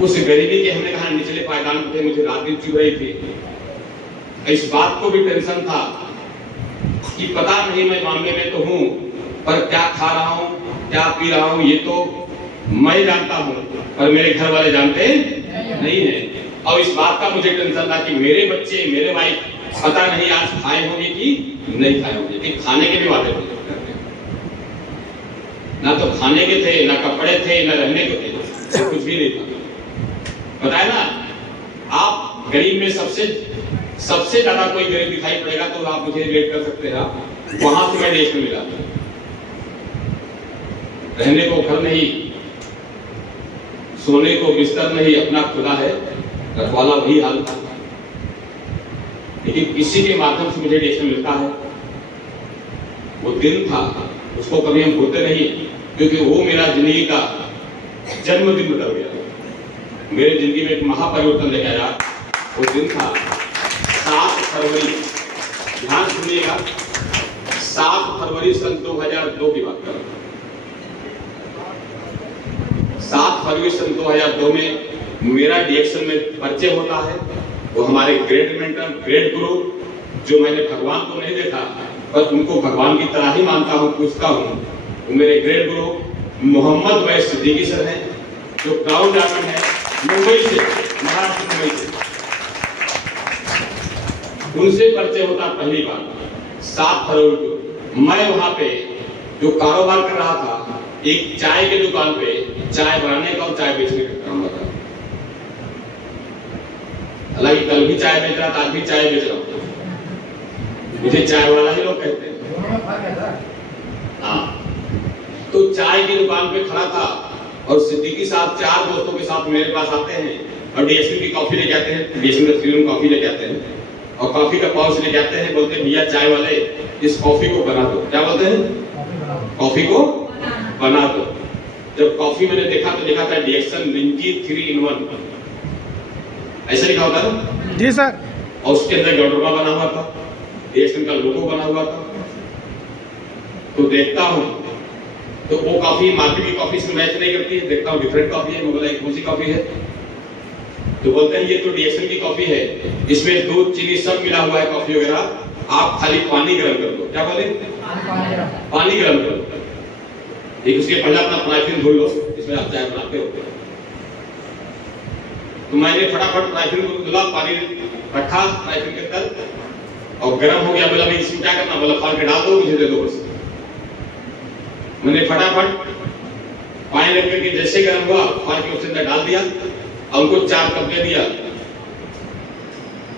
उस गरीबी के हमने कहा निचले पायदान पे मुझे रात दिन चुभ रही थी। इस बात को भी टेंशन था कि पता नहीं मैं मामले में तो हूं, पर क्या खा रहा हूं क्या पी रहा हूं ये तो मैं जानता हूं, पर मेरे घर वाले जानते नहीं है। और इस बात का मुझे टेंशन था कि मेरे बच्चे मेरे वाइफ पता नहीं आज खाए होंगे कि नहीं खाए होंगे, कि खाने के भी वादे करते ना तो खाने के थे, ना कपड़े थे, ना रहने के थे, तो कुछ भी नहीं था। पता है ना, आप गरीब में सबसे ज्यादा कोई गरीब दिखाई पड़ेगा तो आप मुझे रिलेट कर सकते हैं। वहां से मैं देश में मिला, रहने को घर नहीं, सोने को बिस्तर नहीं, अपना खुदा है, रखवाला वही हाल था। लेकिन किसी के माध्यम से मुझे देश में मिलता है। वो दिन था, उसको कभी हम भूलते नहीं, क्योंकि वो मेरा जिंदगी का जन्मदिन बदल गया, मेरे जिंदगी में एक महापरिवर्तन लेकर आया। वो दिन था 7 फरवरी, ध्यान सुनिएगा, 7 फरवरी सन 2002 की बात कर रहा हूं। 7 फरवरी सन 2002 में मेरा डीएक्शन में परिचय होता है। वो हमारे ग्रेट मेंटर, ग्रेट गुरु, जो मैंने भगवान को नहीं देखा पर उनको भगवान की तरह ही मानता हूँ, पूछता हूँ, वो मेरे ग्रेट गुरु मोहम्मद वैस सिद्दीकी सर हैं, जो क्राउन डायमंड है, मुंबई से, महाराष्ट्र मुंबई से। उनसे परिचय होता पहली बार 7 फरवरी को। मैं वहां पे जो कारोबार कर रहा था, एक चाय की दुकान पे चाय बनाने का और चाय बेचने का काम था। हालांकि कल भी चाय बेच रहा था, आज भी चाय बेच रहा हूं, मुझे चाय वाला ही लोग कहते हैं। हाँ, तो चाय की दुकान पे खड़ा था और सिद्दीकी साहब 4 दोस्तों के साथ मेरे पास आते हैं और डीएसपी की कॉफी लेके आते हैं, डीएसपी का फ्रीडम कॉफी लेके आते हैं और कॉफी का पाउच लेके आते हैं। बोलते हैं भैया चाय वाले इस कॉफी को बना दो। क्या बोलते हैं? कॉफी को बना दो। जब कॉफी मैंने देखा तो देखा था डीएक्शन लिंकी 3 in 1, ऐसा लिखा होता है जी सर, और उसके अंदर गडरमा बना हुआ था, डीएक्शन का लोगो बना हुआ था। तो देखता हूं तो वो कॉफी मार्केट की कॉफी से मैच नहीं करती है, देखता हूं डिफरेंट कॉफी है, मुझे एक कौन सी कॉफी है, तो बोलते हैं ये तो डीएक्शन की कॉफी है, इसमें दूध चीनी सब मिला हुआ है कॉफी वगैरह, आप खाली पानी गर्म कर दो। क्या बोले? पानी गर्म कर दो। एक उसके पहले अपना पैराफिन धो लो, इसमें आप चाय बनाते हो। तो मैंने फटाफट पैराफिन को धुला, पानी रखा पैराफिन के अंदर और गर्म हो गया। बोला भाई इसमें क्या करना? बोला फाड़ के डाल दो, मुझे दे दो बस। मैंने फटाफट पानी रख करके जैसे गर्म हुआ फाड़ के उसके अंदर डाल दिया और उनको 4 कप दे दिया।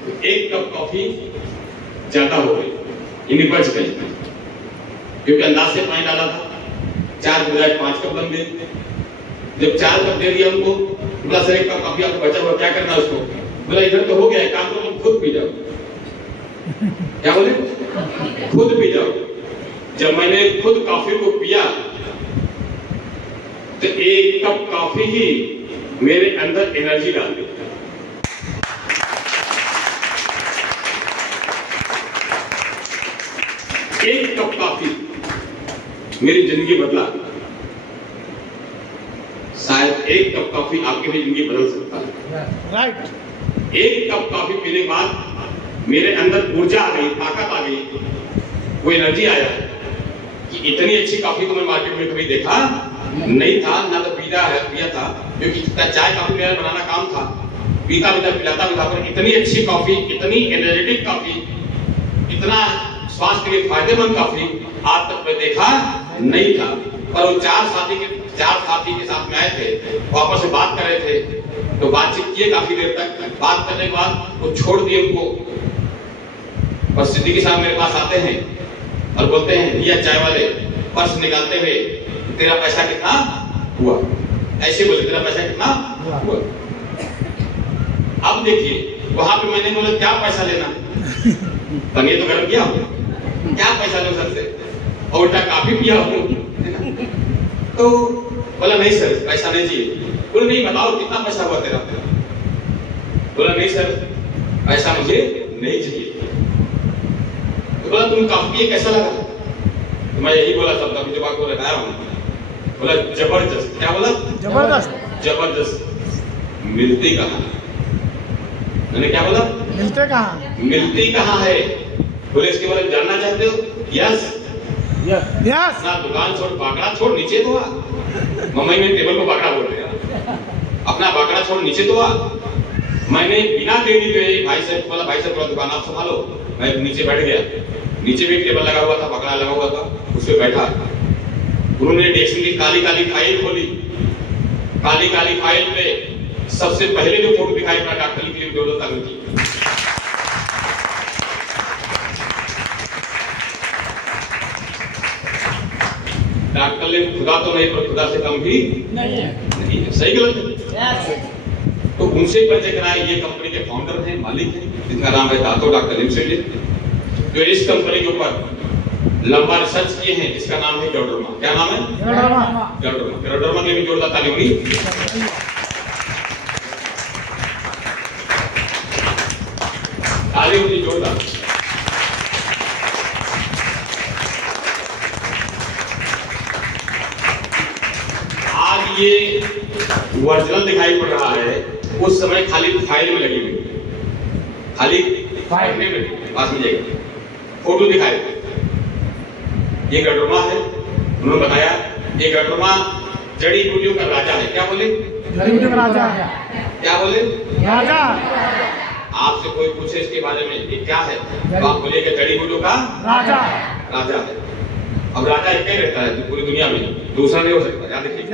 तो 1 कप कॉफी ज्यादा हो गई, इन्हीं बच गई, क्योंकि अंदाज से पानी डाला था। 4 के बजाय 5 कप बन गए। जब 4 कप दे दिया उनको, बोला सर 1 कप कॉफी आपको बचा हुआ, क्या करना है उसको? बोला इधर तो हो गया है, काम करो तुम खुद पी जाओ। क्या बोले? खुद पी जाओ। जब मैंने खुद कॉफी को पिया तो 1 कप कॉफी ही मेरे अंदर एनर्जी डाल दी। एक कप कॉफी मेरी जिंदगी बदला। शायद 1 कप कॉफी आपकी भी जिंदगी बदल सकता है। राइट। 1 कप कॉफी पीने के बाद मेरे अंदर ऊर्जा आ गई, ताकत आ गई, वो एनर्जी आया कि इतनी अच्छी कॉफी तो मैं मार्केट में कभी देखा नहीं था, ना तो पिया था, क्योंकि चाय कॉफी मेरा बनाना काम था, पीता पिलाता भी था, पर इतनी अच्छी कॉफी, इतनी एनर्जेटिक कॉफी, इतना स्वास्थ्य के लिए फायदेमंद कॉफी आज तक मैं देखा नहीं था। पर वो 4 साथी के साथ में आए थे, वो आपस में बात कर रहे थे, तो बातचीत किए काफी देर तक। बात करने के बाद वो छोड़ दिए उनको, और सिद्दीकी साहब मेरे पास आते हैं और बोलते हैं भैया चाय वाले, पर्स निकालते हुए, तेरा पैसा कितना हुआ? ऐसे बोले, तेरा पैसा कितना हुआ? अब देखिए वहां पे मैंने बोला क्या पैसा लेना, पनीर तो गर्म किया हूं, क्या पैसा लो सर से, और उल्टा काफी पिया हूं। तो बोला नहीं सर पैसा नहीं चाहिए। बोले नहीं बताओ कितना पैसा हुआ तेरा? बोला नहीं सर पैसा मुझे नहीं चाहिए। तो बोला तुम काफी पिए कैसा लगा? तो मैं यही बोला सब तभी जवाब को लगाया हूं, बोला जबरदस्त। क्या बोला? जबरदस्त। जबरदस्त। मिलती कहाँ? मैंने क्या बोला? मिलते कहाँ? मिलती कहाँ है? बोले इसके बारे में जानना चाहते हो? Yes yes. ना दुकान छोड़, बाकड़ा छोड़, नीचे तो आ। मम्मी में टेबल को बाकड़ा बोल रहे हैं, अपना बाकड़ा छोड़ नीचे तो आ। मैंने बिना देरी के भाई साहब बोला, भाई साहब थोड़ा दुकान आप संभालो। मैं नीचे बैठ गया, नीचे भी टेबल लगा हुआ था, बाकड़ा लगा हुआ था, उस पर बैठा। उन्होंने डेस्क की काली काली फाइल खोली, काली काली फाइल पे सबसे पहले जो फोटो दिखाई पड़ा डॉक्टर लिखी दौलत आलम की। डॉक्टर ने खुदा तो नहीं पर खुदा से कम भी नहीं है। सही गलत है? तो उनसे परिचय कराए। ये कंपनी के फाउंडर हैं, मालिक हैं, जिनका नाम है दातो डॉक्टर लिमसेले, जो इस कंपनी के ऊपर लंबा रिसर्च किए हैं, जिसका नाम है ग्योडर्मा। क्या नाम है? ग्योडर्मा के लिए भी जोरदार ताली होगी। ताली होगी जोरदार। आज ये ओरिजिनल दिखाई पड़ रहा है, उस समय खाली फाइल में लगी हुई, खाली फाइल में पास में जाएगी, फोटो दिखाई। ये ग्योडर्मा है। उन्होंने बताया ये ग्योडर्मा जड़ी बूटियों का राजा है। क्या बोले? जड़ी बूटियों का राजा। क्या बोले? राजा। आपसे कोई पूछे इसके बारे में ये क्या है, तो आप बोले कि जड़ी बूटियों का राजा है। अब राजा एक ही रहता है पूरी दुनिया में, दूसरा नहीं हो सकता। याद रखिए,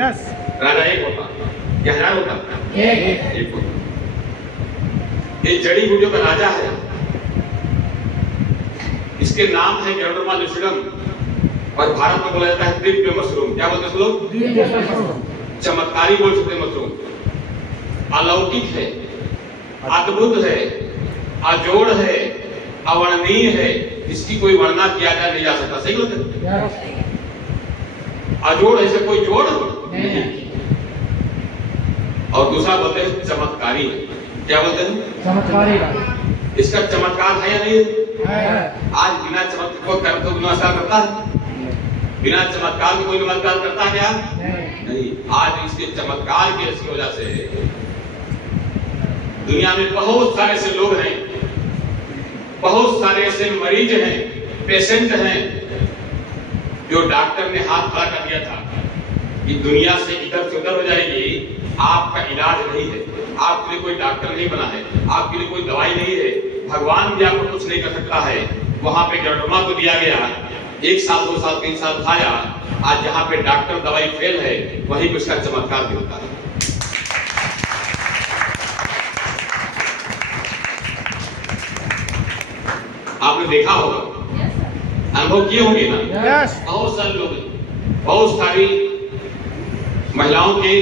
राजा एक होता, क्या हजार होता? एक होता। ये जड़ी बूटियों का राजा है। इसके नाम है ग्योडर्मा लुसिडम, और भारत में बोला जाता है दिव्य मशरूम। क्या बोलते हैं लोग? चमत्कारी बोल सकते मशरूम। अलौकिक है, अद्भुत है, अजोड़ है, अवर्णनीय है, इसकी कोई वर्णना किया जा नहीं जा सकता। सही बोलते हैं? अजोड़ ऐसे कोई जोड़ नहीं। और दूसरा बोलते हैं चमत्कारी है। क्या बोलते हैं? चमत्कारी। इसका चमत्कार है या नहीं है? आज बिना चमत्कार को कर तो नमस्कार करता है? बिना चमत्कार के कोई नमस्कार करता है क्या? नहीं। आज इसके चमत्कार की ऐसी वजह से दुनिया में बहुत सारे ऐसे लोग हैं, बहुत सारे ऐसे मरीज हैं, पेशेंट हैं, जो डॉक्टर ने हाथ खड़ा कर दिया था कि दुनिया से इधर से उधर हो जाएगी, आपका इलाज नहीं है, आपके लिए कोई डॉक्टर नहीं बना है, आपके लिए कोई दवाई नहीं है, भगवान भी आपको कुछ नहीं कर सकता है। वहां पे ग्योडर्मा को दिया गया, 1 साल 2 साल 3 साल खाया। आज जहां पे डॉक्टर दवाई फेल है, वहीं पे उसका चमत्कार भी होता है। आपने देखा होगा, अनुभव किए होंगे ना? बहुत सारे लोग, बहुत सारी महिलाओं के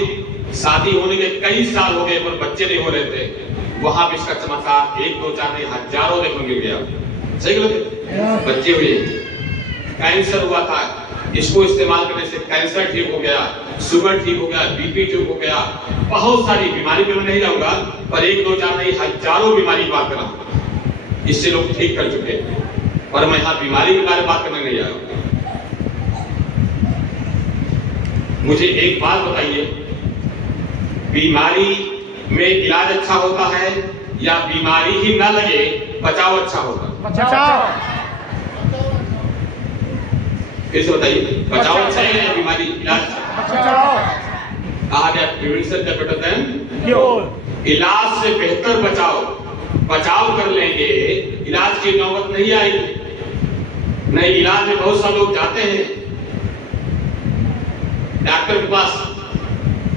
शादी होने के कई साल हो गए पर बच्चे नहीं हो रहे थे, वहां भी इसका चमत्कार 1 2 4 नहीं हजारों देखने मिल गया। सही गलत? बच्चे हुए, कैंसर हुआ था, इसको इस्तेमाल करने से कैंसर ठीक हो गया, शुगर ठीक हो गया, बीपी ठीक हो गया, बहुत सारी बीमारी पे मैं नहीं जाऊंगा, पर 1 2 4 नहीं हजारों बीमारी की बात कर रहा हूं, इससे लोग ठीक कर चुके हैं। और मैं यहाँ बीमारी के बारे में बात करने नहीं जा रहा हूं। मुझे एक बात बताइए, बीमारी में इलाज अच्छा होता है या बीमारी ही ना लगे बचाव अच्छा होता है? बचाव। कैसे बताइए, बचाव अच्छा है या बीमारी इलाज? बचाव। कहा गया prevention is better than cure. इलाज से बेहतर बचाव। बचाव कर लेंगे, इलाज की नौबत नहीं आएगी। नहीं, इलाज में बहुत सारे लोग जाते हैं डॉक्टर के पास,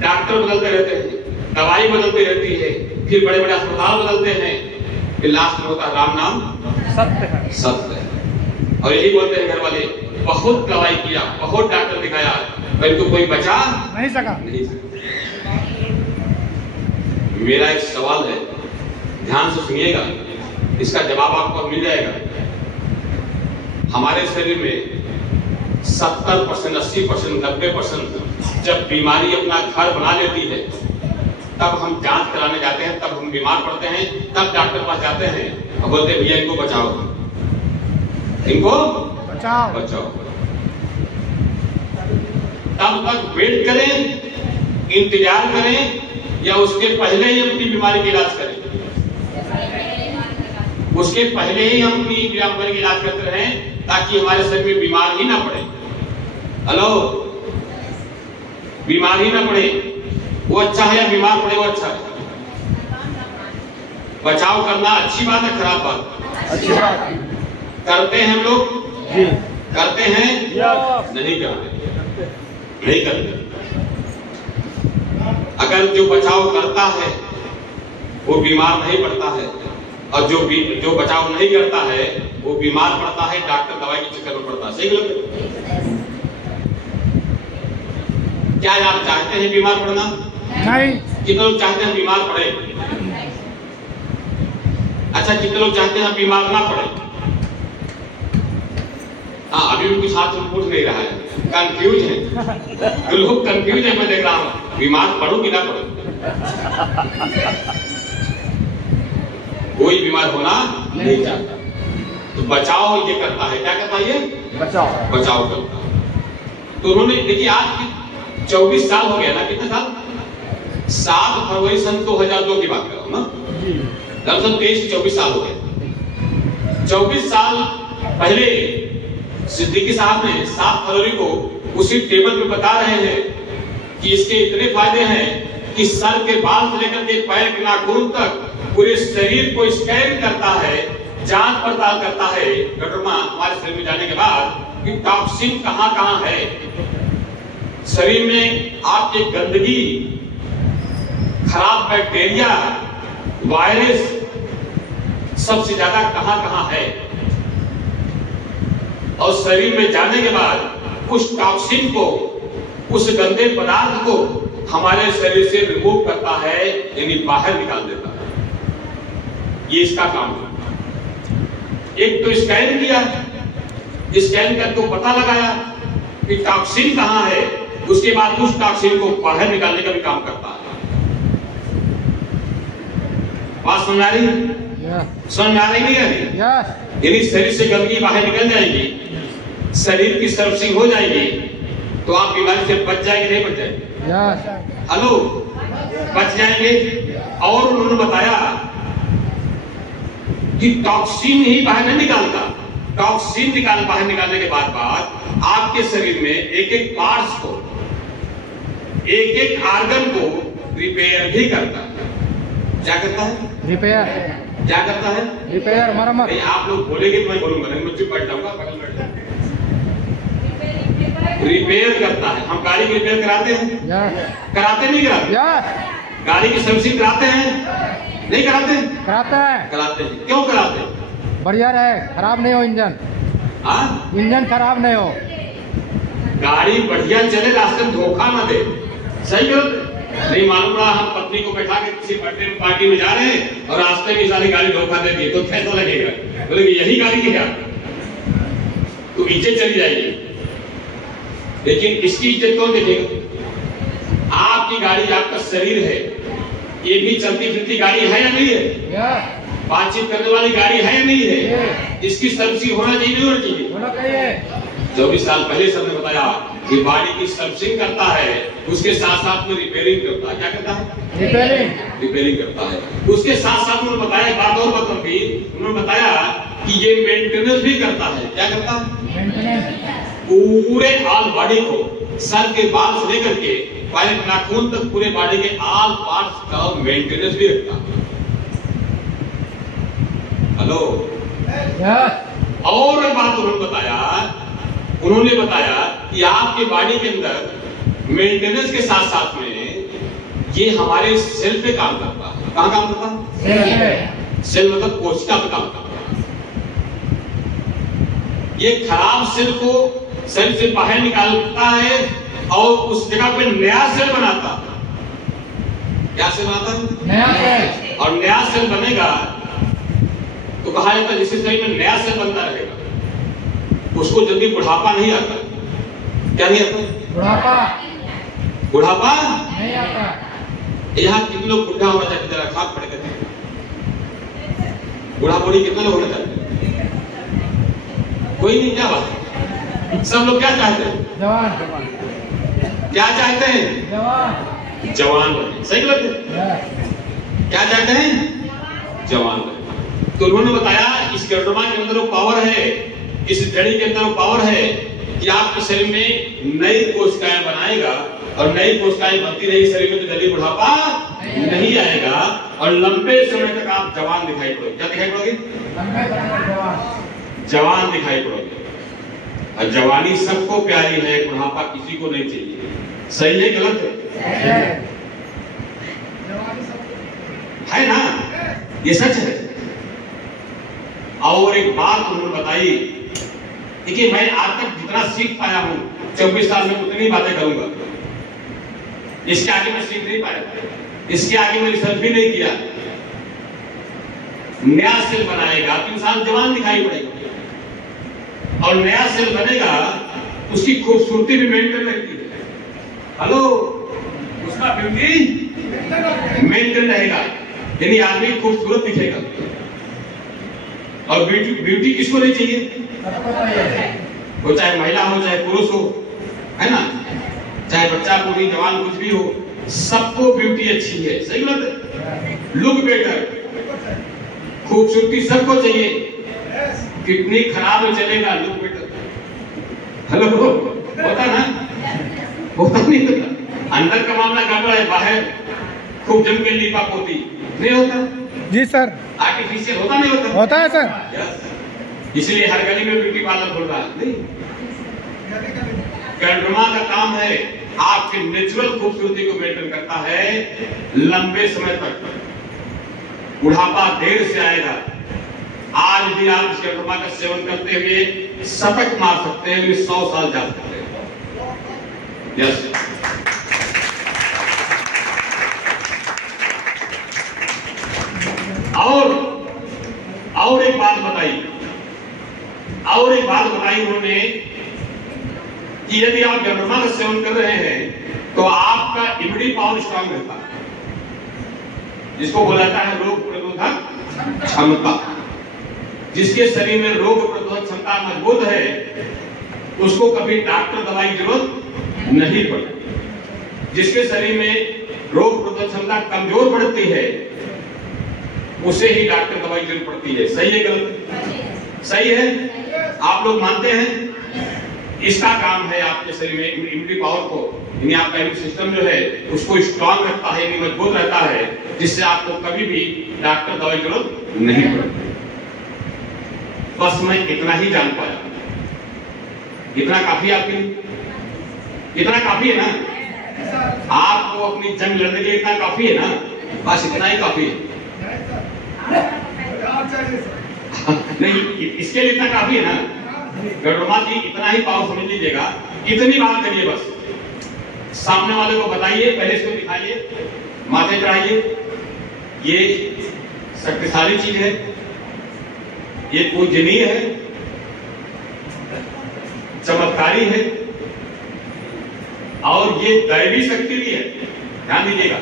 डॉक्टर बदलते रहते हैं, दवाई बदलती रहती है, फिर बड़े बड़े अस्पताल बदलते हैं, फिर लास्ट में होता है राम नाम सत्य है। सत्य है। और यही बोलते हैं घर वाले, बहुत दवाई किया, बहुत डॉक्टर दिखाया, पर तो कोई बचा नहीं सका। मेरा एक सवाल है, ध्यान से सुनिएगा, इसका जवाब आपको मिल जाएगा। हमारे शरीर में 70%, 80%, 90% जब बीमारी अपना घर बना लेती है, तब हम जांच कराने जाते हैं, तब हम बीमार पड़ते हैं, तब डॉक्टर पास जाते हैं और बोलते हैं भैया इनको बचाओ, इनको बचाओ। तब तक वेट करें, इंतजार करें या उसके पहले ही अपनी बीमारी का इलाज करें? उसके पहले ही हम अपनी बीमारी का इलाज करते रहें ताकि हमारे शरीर में बीमार ही ना पड़े। हेलो, बीमार ही ना पड़े, वो अच्छा है या बीमार पड़े वो अच्छा है? बचाव करना अच्छी बात है, खराब बात? अच्छी बात। करते हैं हम लोग? जी। करते हैं? नहीं करते, नहीं करते। अगर जो बचाव करता है वो बीमार नहीं पड़ता है, और जो बचाव नहीं करता है वो बीमार पड़ता है, डॉक्टर दवाई के चक्कर में पड़ता है। सही गलत? क्या आप चाहते हैं बीमार पड़ना? नहीं। कितने लोग चाहते हैं बीमार पड़े? अच्छा, कितने लोग चाहते हैं बीमार ना पड़े? हाँ, अभी भी कुछ हाथ में पूछ नहीं रहा है, कंफ्यूज है। तो लोग कंफ्यूज है, मैं देख रहा हूँ। बीमार पड़ो कि ना पड़ो? कोई बीमार होना नहीं चाहता, तो बचाव ये करता है। क्या करता है ये? बचाव करता है। तो उन्होंने देखिए, आज 24 साल हो गया ना, कितने साल? 7 फरवरी सन 2002 की बात कर रहा हूँ ना, 23-24 साल हो गए। 24 साल पहले सिद्दीकी साहब ने 7 फरवरी को उसी टेबल पे बता रहे हैं कि इसके इतने फायदे हैं कि सर के बाल से लेकर के पैर के नाखून तक पूरे शरीर को स्कैन करता है, जांच पड़ताल करता है डॉक्टर हमारे शरीर में जाने के बाद कि टॉक्सिन कहां कहां है शरीर में, आपके गंदगी, खराब बैक्टीरिया, वायरस सबसे ज्यादा कहां कहां है, और शरीर में जाने के बाद उस टॉक्सिन को, उस गंदे पदार्थ को हमारे शरीर से रिमूव करता है, यानी बाहर निकाल देता है। ये इसका काम है। एक तो स्कैन किया, स्कैन करके पता लगाया कि टॉक्सिन कहां है, उसके बाद उस टॉक्सिन को बाहर निकालने का भी काम करता है। बात समझ आ रही? समझ में आ रही नहीं आ रही? यदि शरीर से गंदगी बाहर निकल जाएगी, शरीर की सर्विसिंग हो जाएगी, तो आप बीमारी से बच जाएंगे, नहीं बच जाएंगे? हेलो, बच जाएंगे। और उन्होंने बताया कि टॉक्सिन ही बाहर नहीं निकालता, टॉक्सिन बाहर निकालने के बाद आपके शरीर में एक एक पार्ट्स को, एक एक आर्गन को रिपेयर भी करता है। क्या करता है? रिपेयर। क्या करता है? रिपेयर, मरम्मत। आप लोग बोलेंगे तो मैं बोलूंगा, नहीं मुझे बैठ जाऊंगा, बगल बैठ जाऊंगा। रिपेयर करता है। हम गाड़ी की रिपेयर कराते हैं? कराते नहीं कराते? गाड़ी की सर्विसिंग कराते हैं? नहीं कराते? कराते हैं। क्यों कराते हैं? बढ़िया रहे, खराब नहीं हो इंजन। हाँ, इंजन खराब नहीं हो, गाड़ी बढ़िया चले, रास्ते में धोखा ना दे। सही गलत नहीं मालूम पड़ा, हम पत्नी को बैठा के किसी बर्थडे पार्टी में जा रहे हैं और रास्ते में सारी गाड़ी धोखा दे दी, तो कैसा लगेगा? बोले यही गाड़ी की है, तो इज्जत चली जाएगी। लेकिन इसकी इज्जत कौन देखेगा? आपकी गाड़ी, आपका शरीर है, ये भी चलती फिरती गाड़ी है या नहीं है? बातचीत करने वाली गाड़ी है या नहीं है? इसकी सर्विसिंग होना चाहिए, नहीं होना चाहिए? होना चाहिए। 24 साल पहले सबने बताया कि बॉडी की सर्विसिंग करता है, उसके साथ साथ में रिपेयरिंग करता है। क्या करता है? रिपेयरिंग करता है। उसके साथ साथ उन्होंने बताया, एक बात और बताऊं कि उन्होंने बताया कि ये मेंटेनेंस भी करता है। क्या करता है? पूरे ऑल बॉडी को, सर के बाल से लेकर के पैर के नाखून तक पूरे बॉडी के ऑल पार्ट्स का मेंटेनेंस भी रखता है। हेलो, और एक बात उन्होंने बताया कि आपके बॉडी के अंदर मेंटेनेंस के साथ साथ में ये हमारे सेल पे काम करता है। कहाँ काम करता है? सेल मतलब कोशिका पे काम करता है। ये खराब सेल को सेल से बाहर निकालता है और उस जगह पे नया सेल बनाता है। क्या सेल बनाता है? नया सेल। और नया सेल बनेगा तो कहा जाता है जिससे शरीर में नया सेल बनता रहेगा उसको जल्दी बुढ़ापा नहीं आता। क्या नहीं आता? बुढ़ापा नहीं आता। यहाँ कितने लोग बुढ़ा होना चाहते? जरा खाक पड़े करते बुढ़ा बूढ़ी कितने लोग होना चाहते? कोई नहीं। क्या बात? सब लोग क्या चाहते हैं? जवान। क्या चाहते हैं? जवान रहे। सही गलत है? क्या चाहते हैं? जवान रहे। तो उन्होंने बताया इस गंडरमा के अंदर वो पावर है, इस जड़ी के अंदर वो पावर है कि आपके शरीर में नई कोशिकाएं बनाएगा, और नई कोशिकाएं बनती रहेगी शरीर में तो जल्दी बुढ़ापा नहीं आएगा, और लंबे समय तक आप जवान दिखाई पड़ोगे। क्या दिखाई पड़ोगे? जवान दिखाई पड़ोगे। और जवानी सबको प्यारी है, बुढ़ापा किसी को नहीं चाहिए। सही है गलत है ना? ये सच है। और एक बात उन्होंने बताई, देखिए मैं आज तक जितना सीख पाया हूं 24 साल में उतनी बातें करूंगा, इसके आगे मैं सीख नहीं पाया, इसके आगे मैं रिसर्च भी नहीं किया। नया सेल बनाएगा तो इंसान जवान दिखाई पड़ेगा, और नया सेल बनेगा उसकी खूबसूरती भी मेंटेन रहती है। हेलो, उसका ब्यूटी मेंटेन रहेगा, यानी आदमी खूबसूरत दिखेगा। और ब्यूटी किसको नहीं चाहिए? वो चाहे महिला हो चाहे पुरुष हो, है ना, चाहे बच्चा पूरी जवान कुछ भी हो, सबको ब्यूटी अच्छी है। सही बात है? लुक बेटर, खूबसूरती सबको चाहिए। कितनी खराब है चलेगा लुक बेटर? हेलो, होता ना? होता नहीं होता? अंदर का मामला गड़बड़ है, बाहर खूब जम के लीपा पोती नहीं होता? जी सर। आर्टिफिशियल होता नहीं होता? होता है सर। इसलिए हर गली में ब्यूटी पार्लर खुल रहा है। नहीं, गंडरमा का काम है आपकी नेचुरल खूबसूरती को मेंटेन करता है लंबे समय तक। बुढ़ापा देर से आएगा। आज भी आप इस गंडरमा का सेवन करते हुए शतक मार सकते हैं, 100 साल जा सकते हैं। यस। और एक बात बताई उन्होंने कि यदि आप गंडरमा का सेवन कर रहे हैं तो आपका इम्यूनिटी पावर स्ट्रांग रहता है, जिसको बोला जाता है रोग प्रतिरोधक क्षमता। जिसके शरीर में रोग प्रतिरोधक क्षमता मजबूत है उसको कभी डॉक्टर दवाई की जरूरत नहीं पड़ती। जिसके शरीर में रोग प्रतिरोधक क्षमता कमजोर पड़ती है उसे ही डॉक्टर दवाई की जरूरत पड़ती है। सही है गलत? सही है। आप लोग मानते हैं? इसका काम है आपके शरीर में इम्यूनिटी पावर को, यानी आपका इम्यून सिस्टम जो है उसको स्ट्रांग रखता है, यानी मजबूत रहता है, जिससे आपको कभी भी डॉक्टर दवाई की जरूरत नहीं पड़ती। बस मैं इतना ही जान पाया। इतना काफी आपके लिए? इतना काफी है ना? आपको अपनी जंग लड़ने के लिए इतना काफी है ना? बस इतना ही काफी है। नहीं, इसके लिए इतना काफी है ना? गंडरमा की इतना ही पावर समझ लीजिएगा। इतनी बात करिए, बस सामने वाले को बताइए, पहले इसको दिखाइए, माथे चढ़ाइए, ये शक्तिशाली चीज है, ये पूजनीय है, चमत्कारी है, और ये दैवी शक्ति भी है। ध्यान दीजिएगा,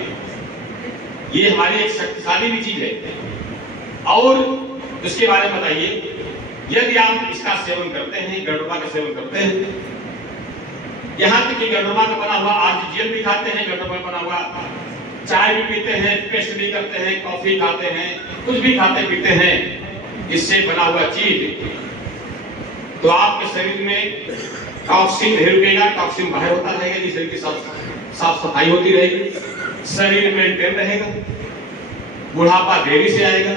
ये हमारी एक शक्तिशाली भी चीज है। और उसके बारे में बताइए, यदि आप इसका सेवन करते हैं, गंडरमा का सेवन करते हैं, यहां तक कि गंडरमा का बना हुआ आर्टिफिशियल भी खाते हैं, गंडरमा बना हुआ चाय भी पीते हैं, पेस्ट भी करते हैं, कॉफी खाते हैं, कुछ भी खाते पीते हैं इससे बना हुआ चीज, तो आपके शरीर में टॉक्सिन नहीं रुकेगा, टॉक्सिन बाहर होता रहेगा, जिस शरीर की साफ सफाई होती रहेगी, शरीर मेंटेन रहेगा, बुढ़ापा देरी से आएगा,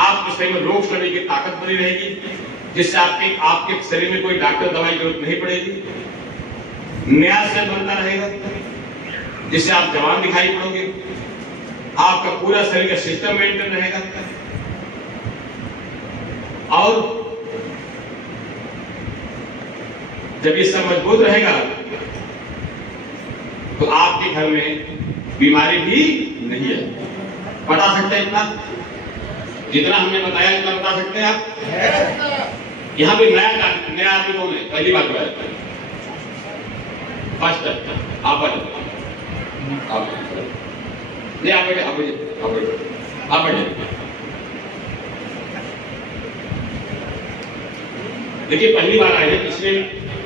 आपके शरीर में रोग लड़ने की ताकत बनी रहेगी, जिससे आपके शरीर में कोई डॉक्टर दवाई की जरूरत नहीं पड़ेगी, नया सेल बनता रहेगा, जिससे आप जवान दिखाई पड़ोगे, आपका पूरा शरीर का सिस्टम मेंटेन रहेगा। और जब ये सब मजबूत रहेगा तो आपके घर में बीमारी भी नहीं है। बता सकते हैं इतना? जितना हमने बताया इतना बता सकते हैं आप? यहाँ पे नया आदमी कौन है? पहली बात बताया, फर्स्ट आप नहीं, आप बैठे। देखिए पहली बार आए हैं,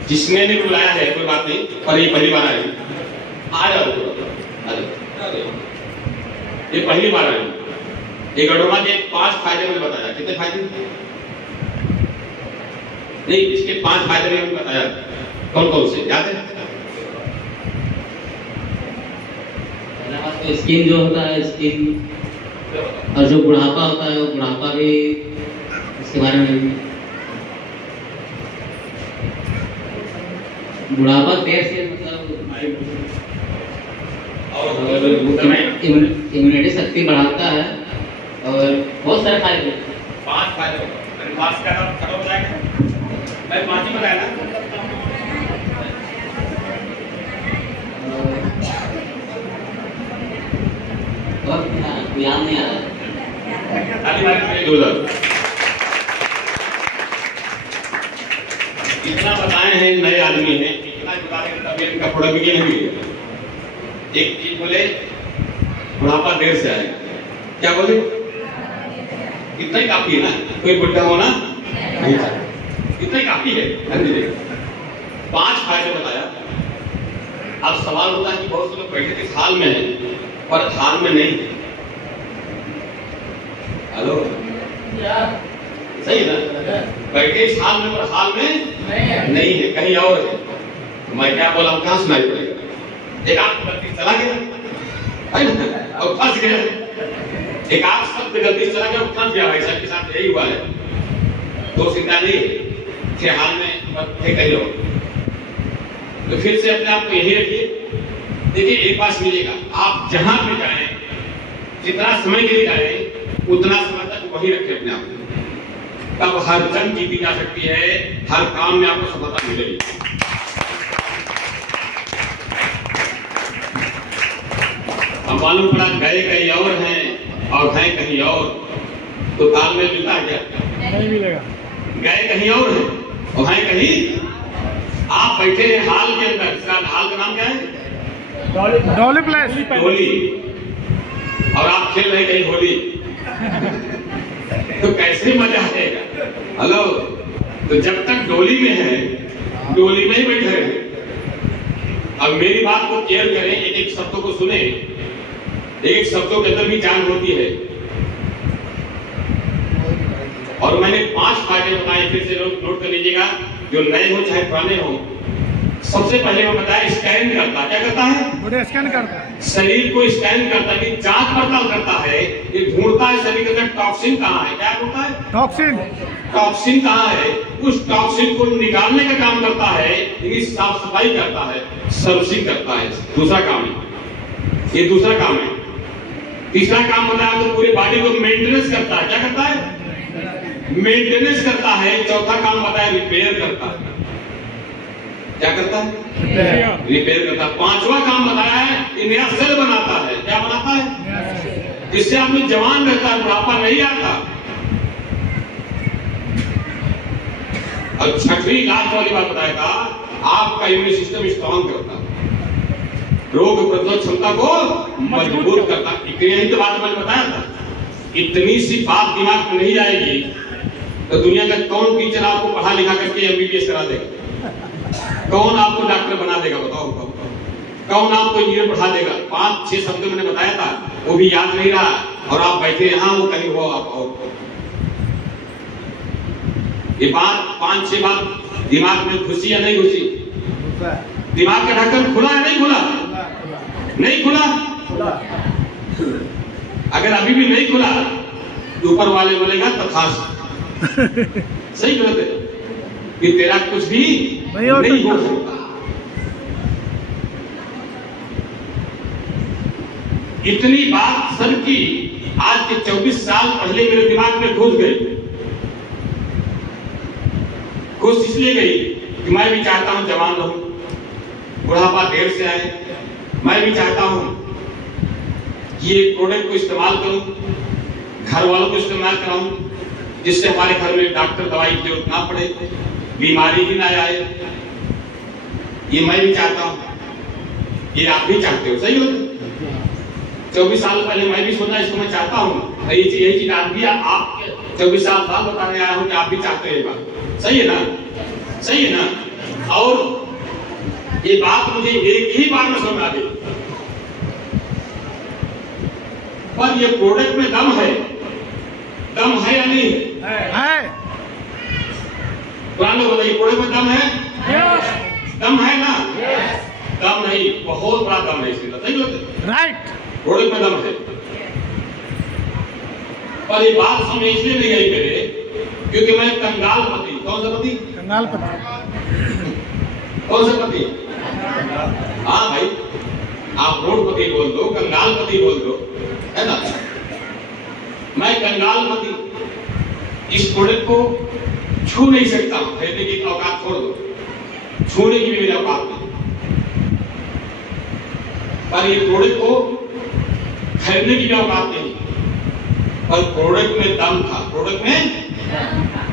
जिसने ने बुलाया है कोई बात नहीं, पर ये पहली बार आए हैं। आ जाओ, ये पहली बार है। ये गड़ोमा के 5 फायदे मैंने बताया। कितने फायदे? नहीं, इसके 5 फायदे मैंने बताया। कौन कौन से याद है? तो स्किन जो होता है, स्किन, और जो बुढ़ापा होता है वो बुढ़ापा भी, इसके बारे में बुढ़ापा देर से मतलब इम्यूनिटी शक्ति बढ़ाता है और बहुत सारे फायदे। 5 फायदे मैंने 5 का खत्म बताया। मैं 5 ही बताया ना। याद नहीं आ रहा। इतना बताए हैं, नए आदमी हैं, इतना बता रहे तबियत का थोड़ा भी नहीं हुई। एक चीज बोले बुढ़ापा देर से आएगा। क्या बोले? इतना ही काफी है ना, कोई बुढ़ा होना नहीं चाहिए, इतना ही काफी है। 5 फायदे बताया। अब सवाल होता है कि बहुत से लोग बैठे इस हाल में है पर हाल में नहीं। हेलो, सही है ना? बैठे इस हाल में पर हाल में नहीं है, कहीं और है। मैं क्या बोला हूं, कहां सुनाई पड़ेगा? एक आंख गलती चला गया और फंस गया। एक आंख शब्द गलती चला गया और फंस गया। भाई साहब के साथ यही हुआ है। तो चिंता नहीं थे, हाल में थे कहीं और। तो फिर से अपने आप को यही रखिए। देखिए, एक बात मिलेगा, आप जहां पे जाएं, जितना समय के लिए जाएं, उतना समय तक वही रखें अपने आप को। तब हर जंग जीती जा सकती है, हर काम में आपको सफलता मिलेगी। अब मालूम पड़ा गए कहीं और हैं और हैं कहीं और, तो तालमेल मिलता है क्या? नहीं मिलेगा। गए कहीं और हैं और हैं कहीं। आप बैठे हैं हाल के अंदर। हाल का नाम क्या है? डॉली प्लेस। होली। और आप खेल रहे कहीं होली। तो कैसे मजा आएगा? हेलो, तो जब तक डोली में है, डोली में ही बैठे हैं। अब मेरी बात को केयर करें, एक एक शब्दों को सुने। एक शब्दों के अंदर भी जान होती है। और मैंने 5 फायदे बताए, फिर से लोग नोट कर लीजिएगा, जो नए हो चाहे पुराने हो। सबसे पहले मैं बताया, स्कैन करता। क्या करता है? मुझे स्कैन करता है। शरीर को स्कैन करता है, जांच पड़ताल करता है, ये ढूंढता है शरीर के अंदर टॉक्सिन कहाँ है। क्या होता है? टॉक्सिन। टॉक्सिन कहाँ है, उस टॉक्सिन को निकालने का काम करता है, यानी साफ सफाई करता है, सर्विसिंग करता है। दूसरा काम है, ये दूसरा काम है। तीसरा काम बताया तो पूरी बॉडी को मेंटेनेंस करता है। क्या करता है? मेंटेनेंस करता है। चौथा काम बताया, रिपेयर करता है। क्या करता है? रिपेयर करता है। 5वां काम बताया है, नया सेल बनाता है। क्या बनाता है? जिससे आदमी जवान रहता है, बुढ़ापा नहीं आता। और 6वीं लास्ट वाली बात बताया था, आपका इम्यून सिस्टम स्ट्रॉन्ग करता है, रोग प्रतिरोधक क्षमता को मजबूत करता है। यही तो बात मैंने बताया था। इतनी सी बात दिमाग में नहीं आएगी तो दुनिया का कौन टीचर आपको पढ़ा लिखा करके एमबीबीएस करा देगा? कौन आपको डॉक्टर बना देगा? बताओ। कौन आपको इंजीनियर पढ़ा देगा? 5-6 शब्द मैंने बताया था, वो भी याद नहीं रहा, और आप बैठे यहाँ, वो कहीं हो आप। और ये बात 5-6 बात दिमाग में घुसी या नहीं घुसी? दिमाग का ढक्कन खुला है नहीं खुला? नहीं खुला। अगर अभी भी नहीं खुला तो ऊपर वाले बोलेगा तथास्तु। सही गलत है कि तेरा कुछ भी नहीं हो सकता। इतनी बात सर की आज के 24 साल पहले मेरे दिमाग में घुस गई। घुस इसलिए गई कि मैं भी चाहता हूं जवान रहूं, बुढ़ापा देर से आए। मैं भी चाहता हूं कि ये प्रोडक्ट को इस्तेमाल करूं, घर वालों को इस्तेमाल कराऊं, जिससे हमारे घर में डॉक्टर दवाई की जरूरत ना पड़े, बीमारी भी ना आए। ये मैं भी चाहता हूं, ये आप भी चाहते हो। सही हो? 24 साल पहले मैं भी सोचा इसको मैं चाहता हूं। यही चीज आज भी आप 24 साल बताने आया हूं कि आप भी चाहते हैं। बात सही है ना? सही है ना? और ये बात मुझे एक ही बार में समझ आ गई। पर ये प्रोडक्ट में दम है या नहीं? है। पुराने लोग बताइए, प्रोडक्ट में दम है? दम है ना? दम नहीं, बहुत बड़ा दम है इसमें, सही बोलते? राइट। प्रोडक्ट में दम है। पर ये बात समझ इसलिए नहीं आई मेरे, क्योंकि मैं कंगाल पति। कौन सा पति? कंगाल पति। कौन सा पति? हाँ भाई, आप रोडपति बोल दो, कंगाल पति बोल दो, है ना? मैं कंगाल पति इस प्रोडक्ट को छू नहीं सकता। खरीदने की औकात छोड़ दो, छूने की भी मेरी औकात नहीं। पर ये प्रोडक्ट को खरीदने की भी औकात नहीं। पर प्रोडक्ट में दम था। प्रोडक्ट में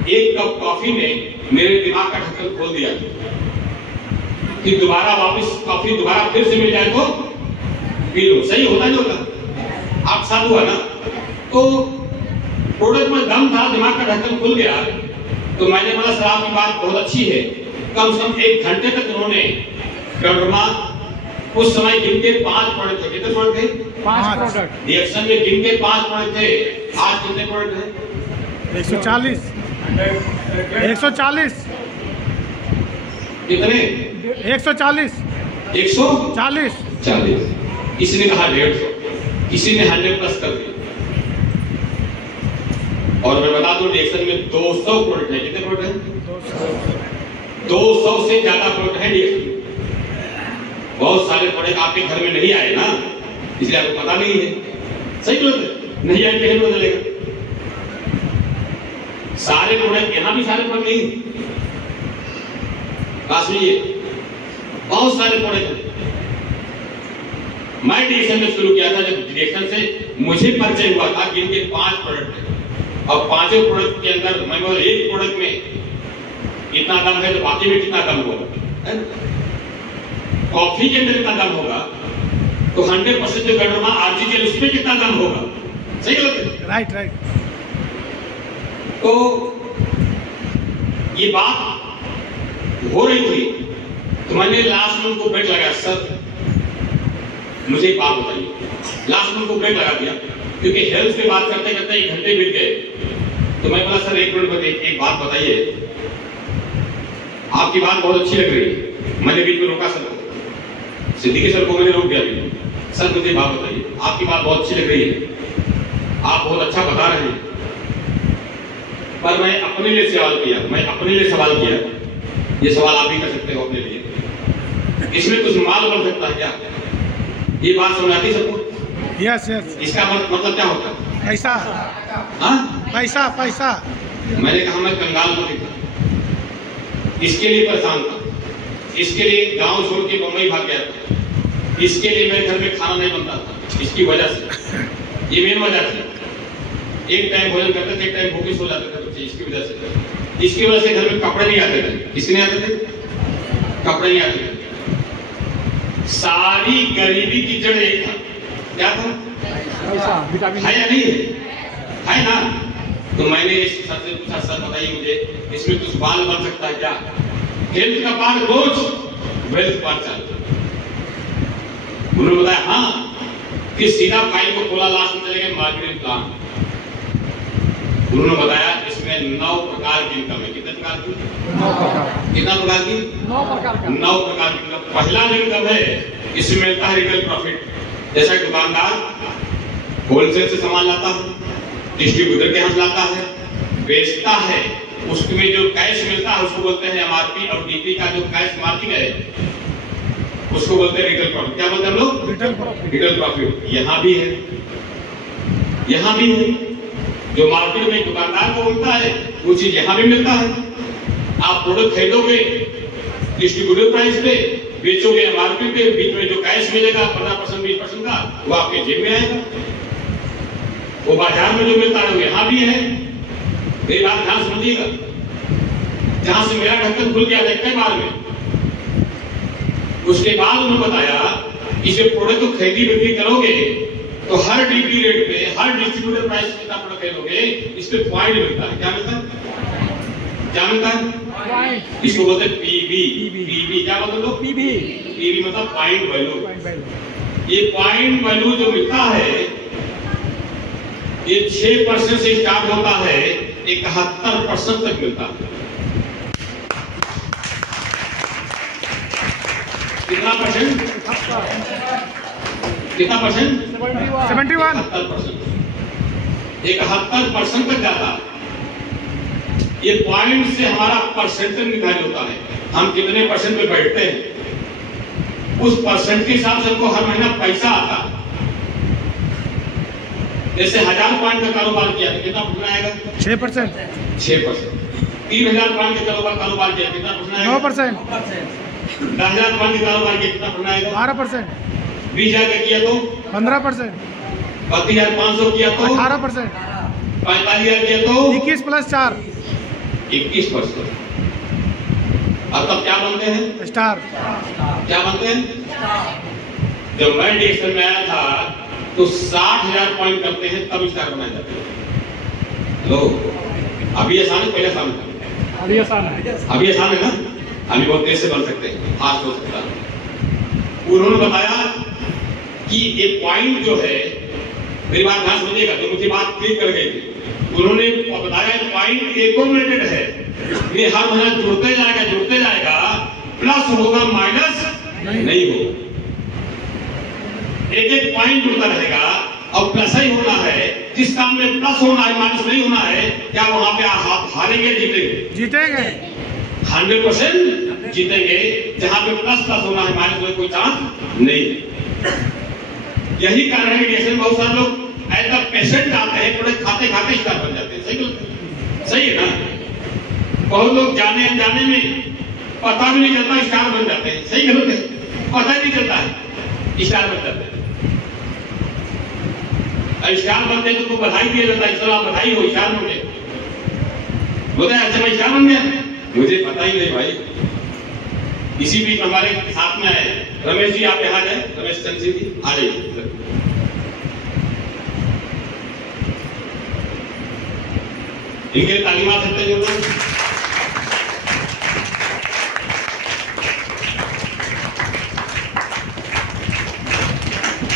एक कप कॉफी ने मेरे दिमाग का ढक्कन खोल दिया कि दोबारा वापस कॉफी दोबारा फिर से मिल जाए तो पी लो। सही होता नहीं होता? आप साथ हुआ ना? तो प्रोडक्ट में दम था, दिमाग का ढक्कन खुल गया। तो मैंने बोला सर आपकी बात बहुत अच्छी है। कम से कम 1 घंटे तक उन्होंने गड़रमा उस समय गिन के 5 प्रोडक्ट थे। कितने प्रोडक्ट थे? 5 प्रोडक्ट। रिएक्शन में गिन के 5 प्रोडक्ट थे। आज कितने प्रोडक्ट हैं? 140। 140। कितने? 140। 140। 40। किसी ने कहा 150, किसी ने 100+ कर दिया। और मैं बता दूं रिएक्शन में 200 प्रोडक्ट है। कितने प्रोडक्ट हैं? 200 से ज्यादा प्रोडक्ट है रिएक्शन में। बहुत सारे प्रोडक्ट आपके घर में नहीं आए ना, इसलिए आपको पता नहीं है। सही बात है, नहीं आए कैसे पता चलेगा? सारे प्रोडक्ट यहाँ भी सारे प्रोडक्ट नहीं, पास में ये बहुत सारे प्रोडक्ट हैं। मैं डिएक्शन में शुरू किया था, जब डिएक्शन से मुझे परिचय हुआ था कि इनके 5 प्रोडक्ट हैं और 5 प्रोडक्ट के अंदर मैं बोला एक प्रोडक्ट में इतना दम है तो बाकी में कितना दम होगा? कॉफी के अंदर कितना दम होगा तो 100% जो गड़रमा आरजीएल उसमें कितना दम होगा? सही होता? Right right. तो ये बात हो रही थी तो मैंने लास्ट में उनको ब्रेक लगाया। सर मुझे एक बात बताइए। लास्ट में उनको ब्रेक लगा दिया क्योंकि हेल्थ की बात करते करते 1 घंटे बीत गए। तो मैं बोला सर 1 मिनट एक बात बताइए, आपकी बात बहुत अच्छी लग रही है। मैंने बीच में रोका सर, सिद्दीकी सर को मैंने रोक दिया। सर मुझे बात बताइए, आपकी बात बहुत अच्छी लग रही है, आप बहुत अच्छा बता रहे हैं, पर मैं अपने लिए सवाल किया। ये सवाल आप भी कर सकते हो अपने लिए। इसमें कुछ माल बन सकता है क्या? ये बात समझ आती सबको? Yes yes. इसका मतलब क्या होता है? पैसा। हाँ? पैसा पैसा। मैंने कहा मैं कंगाल पति था, इसके लिए परेशान था, इसके लिए गांव छोड़ के बम्बई भाग गया था, इसके लिए मेरे घर में खाना नहीं बनता था, इसकी वजह से, ये मेन वजह थी। एक टाइम भोजन करते थे, एक टाइम भूखे सो जाते थे बच्चे, इसकी वजह से घर में कपड़े नहीं आते थे। किसने आते थे? कपड़े नहीं आते थे। सारी गरीबी की जड़ एक था, क्या था? पैसा। विटामिन है या नहीं है ना? तो मैंने सर से पूछा, सर बताइए मुझे इसमें कुछ बाल बन सकता है क्या? हेल्थ का पार्ट रोज वेल्थ पार्ट चलता। उन्होंने बताया हाँ, कि सीधा फाइल को खोला, लास्ट में चले गए मार्केटिंग प्लान। उन्होंने बताया इसमें 9 प्रकार की इनकम है। कितने प्रकार की? 9 प्रकार। कितना प्रकार की? 9 प्रकार का। 9 प्रकार की इनकम। पहला जो इनकम है इसमें मिलता है रिटेल प्रॉफिट। जैसा दुकानदार होलसेल से सामान लाता है, डिस्ट्रीब्यूटर के यहाँ लाता है, बेचता है, उसमें जो कैश मिलता है उसको बोलते हैं एमआरपी, और डीपी का जो कैश मार्जिन है उसको बोलते हैं रिटेल प्रॉफिट। क्या बोलते हैं हम लोग? Retail profit. Retail profit. यहाँ भी है, यहाँ भी है। जो मार्केट में दुकानदार को मिलता है वो चीज यहाँ भी मिलता है। आप प्रोडक्ट खरीदोगे डिस्ट्रीब्यूटर प्राइस पे, बेचोगे एमआरपी पे, बीच में जो कैश मिलेगा 15% 20% का वो आपके जेब में आएगा। वो बाजार में जो मिलता है वो यहाँ भी है। मेरी बात ध्यान समझिएगा। जहां से मेरा ढक्कन खुल गया देखते बार में, उसके बाद उन्होंने बताया कि जब प्रोडक्ट को खरीदी बिक्री करोगे तो हर डीपी रेट पे, हर डिस्ट्रीब्यूटर प्राइस पे कितना प्रोडक्ट खरीदोगे इस पे पॉइंट मिलता है। क्या मिलता है? क्या मिलता है? पॉइंट। इसको बोलते हैं पीवी। पीवी क्या बोलते लोग? पीवी। पीवी मतलब पॉइंट वैल्यू। ये पॉइंट वैल्यू जो मिलता है ये 6% से स्टार्ट होता है, 71% तक मिलता है। कितना परसेंट? कितना परसेंट? 71%। 71% तक जाता है। ये पॉइंट से हमारा परसेंटेज निर्धारित होता है, हम कितने परसेंट पे बैठते हैं, उस परसेंट के हिसाब से हमको हर महीना पैसा आता है। जैसे 1000 पॉइंट का कारोबार किया तो कितना परसेंट आएगा? 6%। 6%। 3000 पॉइंट का कारोबार किया कितना परसेंट आएगा? 9%। 10,000 पॉइंट का कारोबार किया कितना परसेंट आएगा? 12%। 20,000 का किया तो 15%। 32,500 किया तो 18%। 45,000 किया तो 21 + 4 21%। अब तब क्या बनते हैं? स्टार। क्या बनते हैं? जब मैं डिएक्शन में आया था तो 60,000 पॉइंट करते हैं तब स्टार बनाए जाते हैं। लो, अभी आसान है, पहले आसान था? अभी आसान है। अभी आसान है ना? अभी बहुत तेज से बन सकते हैं, फास्ट हो सकता है। उन्होंने बताया कि एक पॉइंट जो है, मेरी बात ध्यान समझिएगा, तो मुझे बात क्लिक कर गई थी। उन्होंने बताया पॉइंट एकोमलेटेड है, ये हर महीना जुड़ते जाएगा, प्लस होगा माइनस नहीं होगा। एक पॉइंट जुड़ता रहेगा और प्लस ही होना है। जिस काम में प्लस होना है माइनस नहीं होना है, क्या वहां पे आप हारेंगे जीतेंगे? जीतेंगे। 100% जीतेंगे। जहां पे प्लस होना है माइनस में कोई चांस नहीं। यही कारण है कि बहुत सारे लोग एज अ पेशेंट आते हैं, प्रोडक्ट खाते खाते स्टार बन जाते हैं। सही है ना? बहुत लोग जाने अनजाने में पता भी नहीं चलता स्टार बन जाते हैं। सही गलत है? पता ही नहीं चलता है स्टार बन जाते हैं। स्टार बनते हैं तो बधाई दिया जाता है, चलो आप बधाई हो स्टार बन गए। बोलते हैं अच्छा मैं स्टार बन गया, मुझे पता ही नहीं भाई। इसी बीच हमारे साथ में आए रमेश जी, आप यहाँ जाए, रमेश चंद्र जी आ जाइए। इनके तालीमात सकते हैं लोग।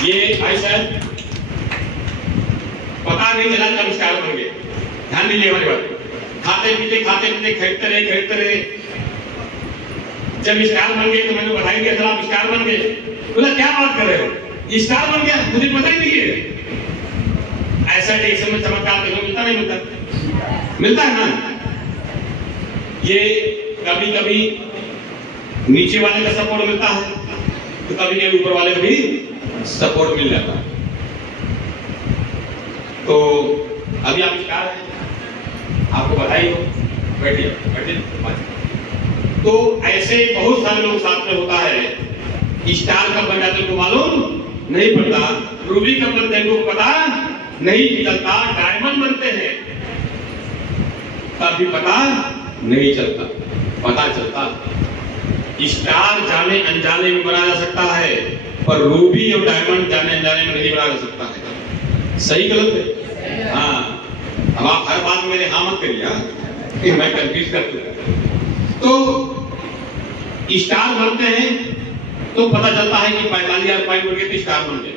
ये भाई साहब पता नहीं चला कब स्टार बन गए। ध्यान दीजिए हमारी बात। खाते पीते खरीदते रहे। जब स्टार बन गए तो मैंने बधाई दिया, आप स्टार बन गए। बोला क्या बात कर रहे हो, स्टार बन गया, मुझे पता ही नहीं है। ऐसा डिएक्शन में चमत्कार देखने मिलता नहीं मिलता है ना? ये कभी कभी नीचे वाले का सपोर्ट मिलता है तो कभी कभी ऊपर वाले का भी सपोर्ट मिल जाता है। तो अभी आप स्टार हैं, आपको बधाई हो। बैठिए। तो ऐसे बहुत सारे लोग साथ में होता है। स्टार कब बन जाते को मालूम नहीं पड़ता, रूबी कब बनते हैं को पता नहीं चलता, डायमंड बनते हैं तब भी पता नहीं चलता। पता चलता स्टार जाने अनजाने में बना जा सकता है, पर रूबी और डायमंड जाने अनजाने में नहीं बना जा सकता है। सही गलत है? हाँ। अब आप हर बात मेरे हाँ मत करिए कि मैं कंफ्यूज कर दूंगा। तो स्टार बनते हैं तो पता चलता है कि 45,000 पॉइंट बन गए तो स्टार बन गए।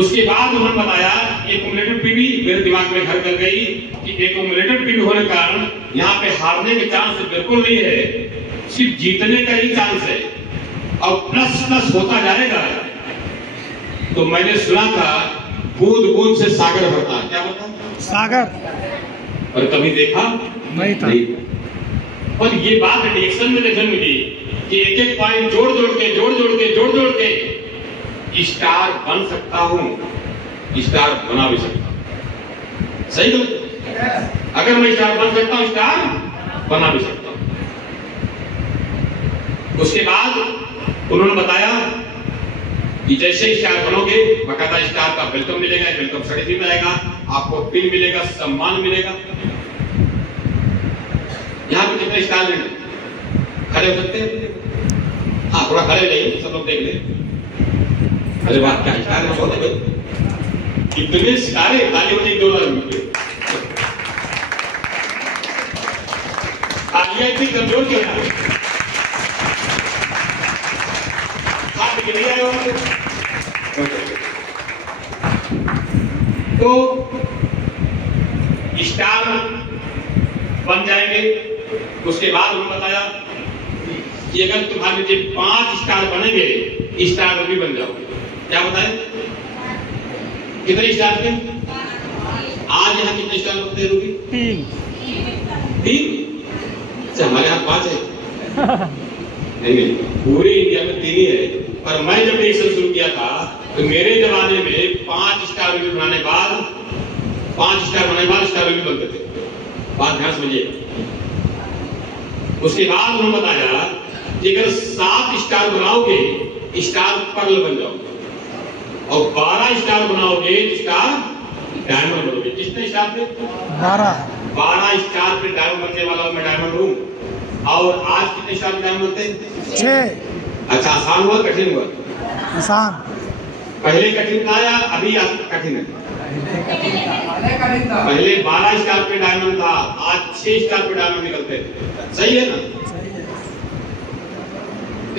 उसके बाद उन्होंने बताया एक्यूमुलेटेड पीवी मेरे दिमाग में घर कर गई कि एक्यूमुलेटेड पीवी होने के कारण यहाँ पे हारने के चांस बिल्कुल नहीं है, सिर्फ जीतने का ही चांस है और प्लस होता जाएगा। तो मैंने सुना था बूंद बूंद से सागर भरता है। क्या बता? सागर। और कभी देखा नहीं था। और ये बात डिएक्शन में देखने मिली कि एक पॉइंट जोड़ जोड़ के स्टार बन सकता हूं, स्टार बना भी सकता हूं। सही गलत? अगर मैं स्टार बन सकता हूं, स्टार बना भी सकता हूं। उसके बाद उन्होंने बताया कि जैसे स्टार बनोगे बकायदा स्टार का वेलकम मिलेगा, वेलकम सर्टिफिकेट मिलेगा, आपको पिन मिलेगा, सम्मान मिलेगा। यहाँ पे कितने स्टार लेंगे? खड़े हो सकते हैं? हाँ, थोड़ा खड़े रहिए, सब लोग देख ले। अरे वाह, क्या स्टार में बहुत है भाई। इतने सितारे ताली बजे 2 लाख रुपए। तालियां इतनी कमजोर क्यों है? हाथ नहीं आए हो तो स्टार बन जाएंगे। उसके बाद उन्होंने बताया कि अगर तुम्हारे जो 5 स्टार बनेंगे, स्टार भी बन जाओगे। क्या बताए? कितने स्टार थे? आज यहाँ कितने स्टार होते हैं? 3। अच्छा, हमारे यहाँ 5 है। नहीं, पूरे इंडिया में 3 ही है। पर मैं जब रिएक्शन शुरू किया था तो मेरे जमाने में 5 स्टार भी बनाने के बाद 5 स्टार बनाने के बाद स्टार भी बनते थे। बात ध्यान समझिए। उसके बाद उन्होंने बताया कि अगर 7 स्टार बनाओगे स्टार पर्ल बन जाओगे, और 12 स्टार बनाओगे स्टार डायमंड बनोगे। कितने स्टार थे? 12 स्टार पे डायमंड बनने वाला मैं डायमंड हूँ। और आज कितने स्टार पे डायमंड बनते हैं? 6। अच्छा, आसान हुआ कठिन हुआ? आसान। पहले कठिन था या अभी कठिन है? पहले 12 स्टार पे डायमंड था, आज 6 स्टार पे डायमंड निकलते हैं। सही है ना?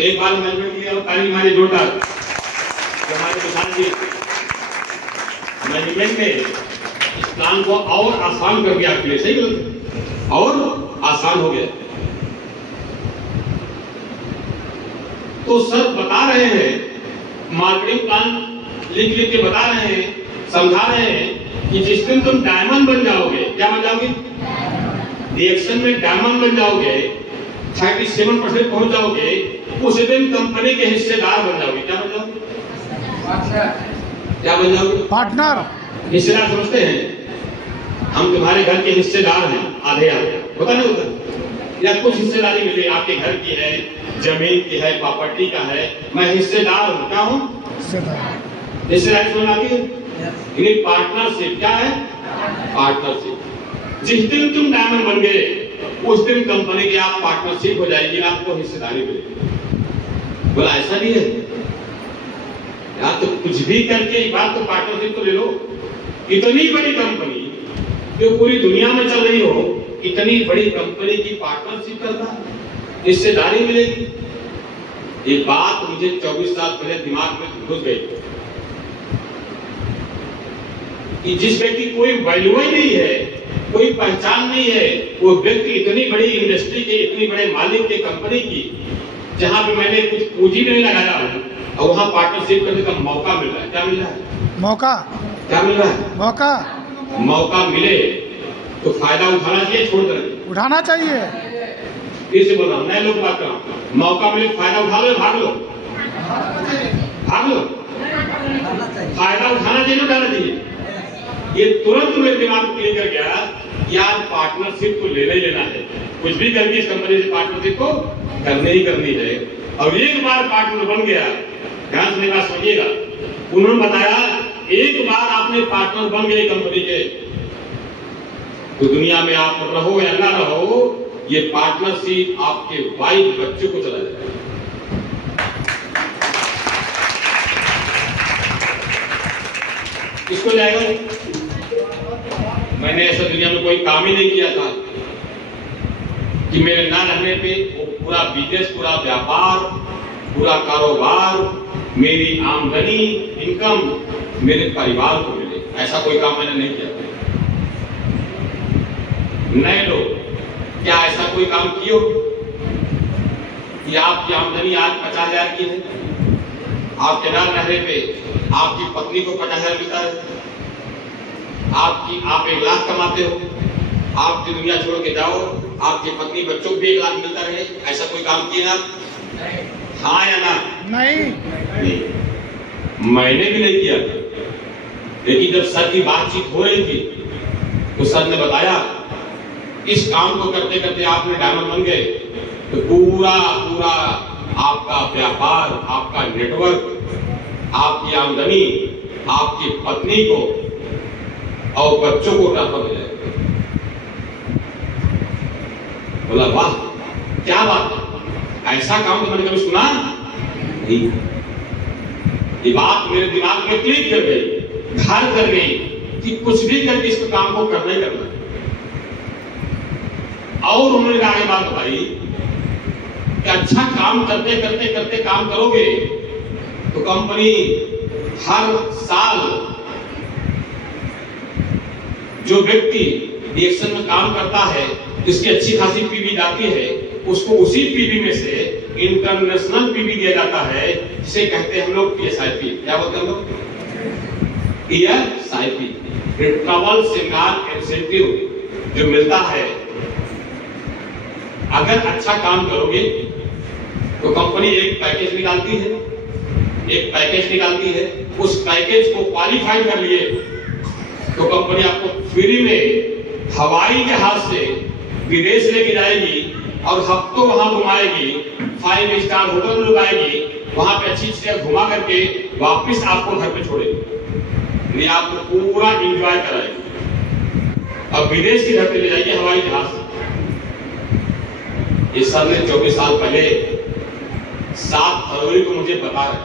एक बार मैनेजमेंट की और तारीफ हमारे जोरदार हमारे किसान जी मैनेजमेंट ने इस प्लान को और आसान कर दिया आपके लिए। सही गलत? और आसान हो गया। तो सर बता रहे हैं, मार्केटिंग प्लान लिख लिख के बता रहे हैं, समझा रहे हैं कि जिस दिन तुम डायमंड बन जाओगे, क्या बन जाओगे? रिएक्शन में डायमंड बन जाओगे, 37% पहुंच जाओगे, उस दिन कंपनी के हिस्सेदार बन जाओगे। क्या बन जाओगे? क्या बन जाओगे? पार्टनर। हिस्सेदार समझते हैं? हम तुम्हारे घर के हिस्सेदार हैं, आधे होता नहीं होता? या कुछ हिस्सेदारी मिले, आपके घर की है, जमीन की है, प्रॉपर्टी का है, मैं हिस्सेदार हूँ। क्या हूँ? हिस्सेदारी समझ आती है? पार्टनरशिप क्या है? पार्टनरशिप। जिस दिन तुम डायमंड बन गए उस दिन कंपनी की आप पार्टनरशिप हो जाएगी, आपको हिस्सेदारी मिलेगी। बोला ऐसा नहीं है यार, तो कुछ भी करके एक बार तो पार्टनरशिप तो ले लो। इतनी बड़ी कंपनी जो पूरी दुनिया में चल रही हो, इतनी बड़ी कंपनी की पार्टनरशिप करना, हिस्सेदारी मिलेगी। ये बात मुझे 24 साल पहले दिमाग में घुस गई कि जिस व्यक्ति कोई वैल्यू ही नहीं है, कोई पहचान नहीं है, वो व्यक्ति इतनी बड़ी इंडस्ट्री के, इतनी बड़े मालिक के कंपनी की, जहां पे मैंने कुछ पूंजी नहीं लगाया और वहां पार्टनरशिप करने का मौका मिल रहा है। क्या मिल रहा है? मौका। क्या मिल रहा है? मौका मिले तो फायदा उठाना चाहिए, छोड़ देना उठाना चाहिए। फिर से बोल रहा हूं, नए लोग बात कर रहा हूं। मौका मिले फायदा उठा लो, भाग लो, भाग लो। फायदा उठाना चाहिए, उठाना चाहिए। ये तुरंत मेरे दिमाग में क्लिक कर गया कि आज पार्टनरशिप को लेना ही लेना है। कुछ भी करके इस कंपनी से पार्टनरशिप को करनी ही करनी है। और एक बार पार्टनर बन गया, ध्यान से बात सुनिएगा, उन्होंने बताया एक बार आपने पार्टनर बन गए कंपनी के, तो दुनिया में आप रहो या ना रहो, ये पार्टनरशिप आपके वाइफ बच्चों को चला जाएगा। किसको जाएगा? मैंने ऐसा दुनिया में कोई काम ही नहीं किया था कि मेरे ना रहने पे वो पूरा बिजनेस, पूरा व्यापार, पूरा कारोबार, मेरी आमदनी, इनकम मेरे परिवार को मिले। ऐसा कोई काम मैंने नहीं किया। नए लोग क्या ऐसा कोई काम किए कि आपकी आमदनी आज 50,000 की है, आपके ना रहने पे आपकी पत्नी को 50,000 मिलता है, आप 1 लाख कमाते हो, आप जो दुनिया छोड़ के जाओ, आपकी पत्नी बच्चों को भी 1 लाख मिलता रहे? ऐसा कोई काम किए आप? हाँ या ना? नहीं। मैंने भी नहीं किया था। लेकिन जब सर की बातचीत हो रही थी तो सर ने बताया इस काम को करते करते आपने डायमंड बन गए, तो पूरा आपका व्यापार, आपका नेटवर्क, आपकी आमदनी, आपकी पत्नी को और बच्चों को ट्रांसफर हो जाएगा। बोला वाह क्या बात, ऐसा काम तो मैंने कभी सुना नहीं। ये बात मेरे दिमाग में क्लिक कर गई, घर कर गई कि कुछ भी करके इस काम को करना ही करना। और उन्होंने आगे बात बताई कि अच्छा काम करते करते करते काम करोगे तो कंपनी हर साल जो व्यक्ति डीएक्शन में काम करता है, जिसकी अच्छी खासी पीवी जाती है, उसको उसी पीवी में से इंटरनेशनल पीवी दिया जाता है, जिसे कहते हैं हम लोग पीएसआईपी। क्या बोलते हैं हम लोग? पीएसआईपी, ट्रैवल सिंगार इंसेंटिव जो मिलता है। अगर अच्छा काम करोगे तो कंपनी एक पैकेज निकालती है, उस पैकेज को क्वालिफाई कर लिए तो कंपनी आपको फ्री में हवाई जहाज से विदेश लेके जाएगी और हफ्तों वहां घुमाएगी, 5 स्टार होटल में रुकाएगी, वहां पे अच्छी चीजें घुमा करके वापस आपको घर पे छोड़ेगी, ये आपको पूरा एंजॉय कराएगी और विदेश की धरती ले जाएगी हवाई जहाज से। इस साल ने 24 साल पहले 7 फरवरी को मुझे बता रहे,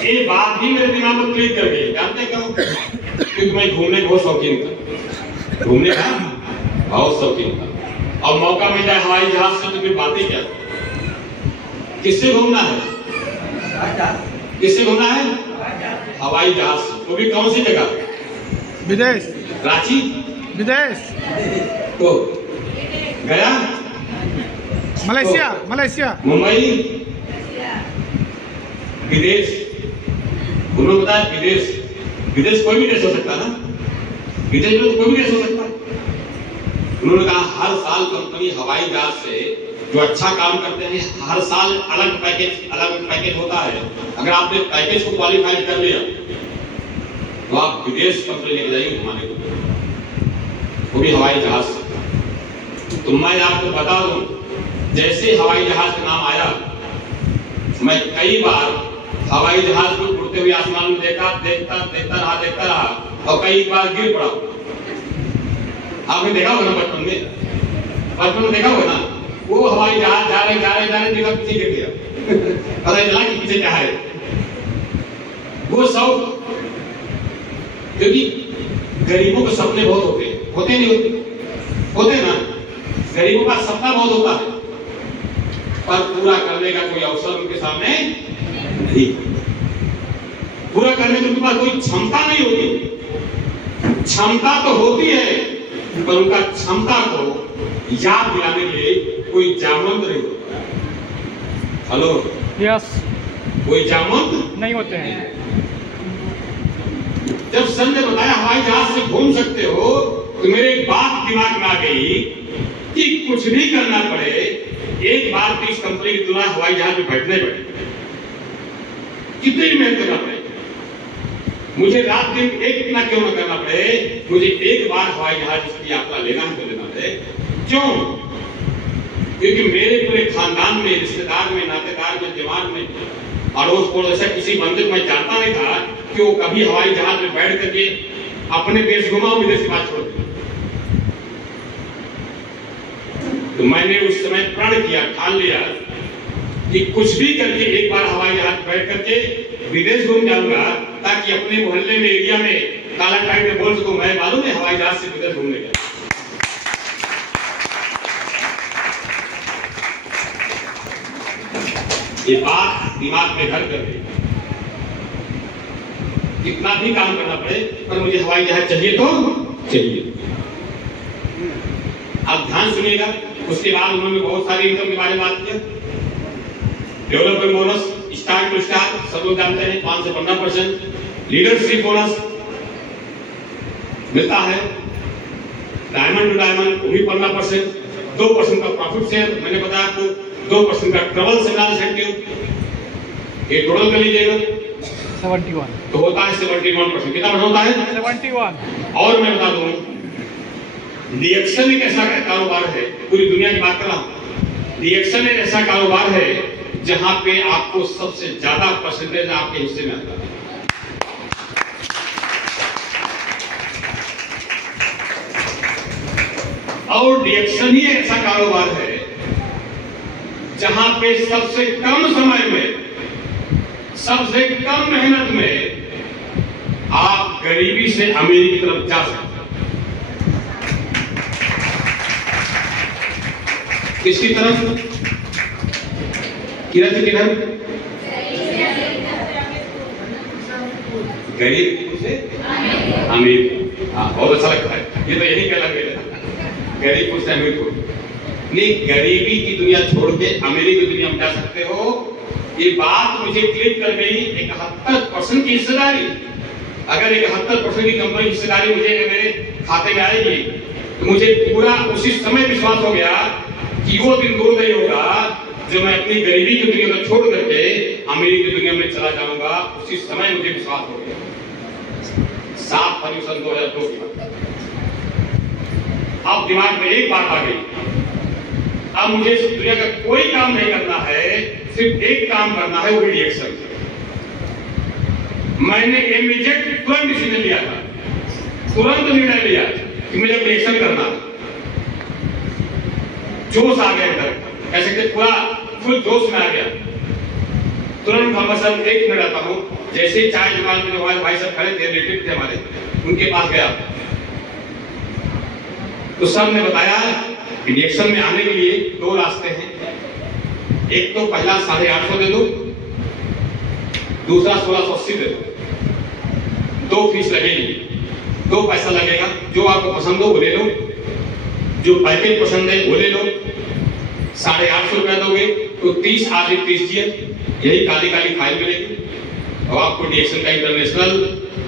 ये बात भी मेरे दिमाग में क्लिक कर गई। जानते क्यों? क्योंकि मैं घूमने बहुत शौकीन था, घूमने का बहुत शौकीन था, और मौका मिल जाए हवाई जहाज से तो फिर बातें क्या। किससे घूमना है? किससे घूमना है? हवाई जहाज से। वो भी कौन सी जगह? विदेश। रांची? विदेश। तो गया? मलेशिया। मलेशिया। मुंबई? विदेश। उन्होंने बताया विदेश। विदेश कोई भी देश हो सकता है ना, विदेश में तो कोई भी देश हो सकता है। उन्होंने कहा हर साल कंपनी हवाई जहाज से जो अच्छा काम करते हैं, हर साल अलग पैकेज होता है। अगर आपने पैकेज को क्वालिफाई कर लिया तो आप विदेश कंपनी लेके जाइए घुमाने को, वो भी हवाई जहाज से। तो मैं आपको बता दूं, जैसे हवाई जहाज का नाम आया, मैं कई बार हवाई जहाज को उड़ते हुए आसमान में देखता रहा और कई बार गिर पड़ा। आपने देखा होगा ना बचपन में देखा होगा ना, वो हवाई जहाज जा रहे देखा पीछे गिर गया, पता चला कि पीछे क्या है। वो सब क्योंकि गरीबों के सपने बहुत होते नहीं होते ना, गरीबों का सपना बहुत होता है, पर पूरा करने का कोई अवसर उनके सामने नहीं, पूरा करने की उनके पास कोई क्षमता नहीं होती। क्षमता तो होती है, पर उनका क्षमता को याद दिलाने के लिए कोई जामवंत नहीं होता। हेलो, यस, कोई जामवंत नहीं होते हैं। जब सर ने बताया हवाई जहाज से घूम सकते हो, तो मेरे एक बात दिमाग में आ गई कि कुछ भी करना पड़े, एक बार तो इस कंपनी की तुलना हवाई जहाज में बैठने पड़े, कितनी मेहनत करना पड़े, मुझे रात दिन एक इतना क्यों न करना पड़े, मुझे एक बार हवाई जहाज की यात्रा लेना है तो लेना पड़े। क्यों? क्योंकि मेरे पूरे खानदान में, रिश्तेदार में, नातेदार में, जवान में, अड़ोस पड़ोस ऐसा किसी बंदे को मैं जानता नहीं था कि वो कभी हवाई जहाज में बैठ करके अपने देश घुमा, विदेश की बात छोड़ दी। तो मैंने उस समय प्रण किया, ठान लिया कि कुछ भी करके एक बार हवाई जहाज बैठ करके विदेश घूम जाऊंगा, ताकि अपने मोहल्ले में, एरिया में काला टाइम में बोल सकूं, मैं मालूम है हवाई जहाज से विदेश घूमने गया। ये बात दिमाग में घर कर गई। कितना भी काम करना पड़े, पर मुझे हवाई जहाज चाहिए तो चाहिए। आप ध्यान सुनिएगा। उसके बाद उन्होंने बहुत सारी इनकम के बारे में बात किया। Development bonus, star to star, सब लोग जानते हैं 5 से 15%। लीडरशिप बोनस मिलता है। डायमंड टू डायमंड वो भी 15%। 2% का प्रॉफिट शेयर, मैंने बताया आपको, 2% का ट्रैवल सिंगार इंसेंटिव। ये टोटल कर लीजिएगा 71 तो होता है 71%। कितना होता है? 71। और मैं बता दूं, डीएक्शन एक ऐसा कारोबार है, पूरी दुनिया की बात कर रहा हूं, डीएक्शन एक ऐसा कारोबार है जहां पे आपको सबसे ज्यादा परसेंटेज आपके हिस्से में आता है। और डीएक्शन ही ऐसा कारोबार है जहां पे सबसे कम समय में, सबसे कम मेहनत में आप गरीबी से अमीरी की तरफ जा सकते हैं। किसकी तरफ? किधर से किधर? गरीब से अमीर। हाँ, बहुत अच्छा लगता है, ये तो यही कहना गरीब से अमीर को। नहीं, गरीबी की दुनिया छोड़ के अमीरी की दुनिया में जा सकते हो। ये बात मुझे क्लिक कर गई। 71% की हिस्सेदारी, अगर 71% की कंपनी हिस्सेदारी मुझे मेरे खाते में आएगी तो मुझे पूरा उसी समय विश्वास हो गया कि वो दिन दूर नहीं होगा जो मैं अपनी गरीबी की दुनिया को छोड़ करके अमीरी की दुनिया में चला जाऊंगा। उसी समय मुझे विश्वास हो गया। 7 फरवरी सन 2002 की बात। अब दिमाग में एक बात आ गई, अब मुझे इस दुनिया का कोई काम नहीं करना है, सिर्फ एक काम करना है, वो रिएक्शन। मैंने इमीडिएट तुरंत डिसीजन लिया था, तुरंत निर्णय लिया कि मुझे रिएक्शन करना। जोश आ गया अंदर, कह सकते पूरा फुल जोश में आ गया। तुरंत हम सब 1 मिनट आता हूं। जैसे चाय दुकान में हमारे भाई साहब खड़े थे, रिलेटिव थे हमारे, उनके पास गया तो सब ने बताया रिएक्शन में आने के लिए 2 रास्ते हैं। एक तो पहला 850 दे दो, दूसरा 1680 दे दो। 2 फीस लगेगी, 2 पैसा लगेगा। जो आपको पसंद हो वो ले लो, जो पैकेज पसंद है वो ले लो। 850 रुपया दोगे तो 30 आदि 30 यही काली काली फाइल मिलेगी और आपको रिएक्शन का इंटरनेशनल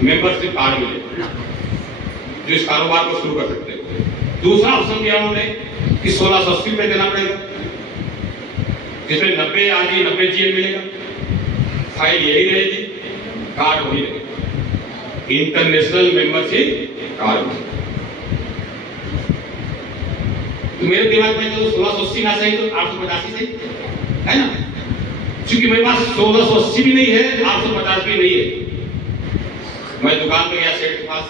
मेंबरशिप कार्ड मिलेगा, जो इस कारोबार को शुरू कर सकते हो। दूसरा ऑप्शन दिया उन्होंने कि 1680 रुपये देना पड़ेगा, जिसमें 90 आदि 90 GL मिलेगा। फाइल यही रहेगी, कार्ड वही रहेगा, इंटरनेशनल मेंबरशिप कार्ड। तो मेरे दिमाग में तो 1680 ना सही तो 885 सही है ना, क्योंकि मेरे पास 1680 भी नहीं है, 850 भी नहीं है। मैं दुकान पे गया सेठ के पास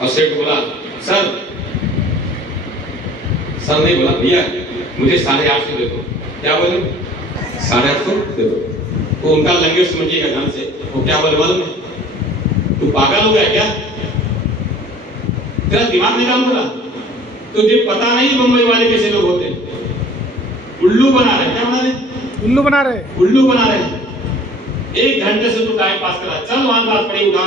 और सेठ बोला सर नहीं बोला भैया मुझे 850 दे दो। क्या बोले? 850 दे दो। वो उनका लैंग्वेज समझिएगा ध्यान से। वो क्या बोले मालूम है? तू पागल हो गया क्या? तेरा दिमाग नहीं काम हो रहा? तुझे पता नहीं मुंबई वाले कैसे लोग होते हैं? उल्लू बना रहे। क्या बना रहे? उल्लू बना रहे। उल्लू बना रहे। 1 घंटे से तू टाइम पास करा, चल वहां बात पड़ी उठा,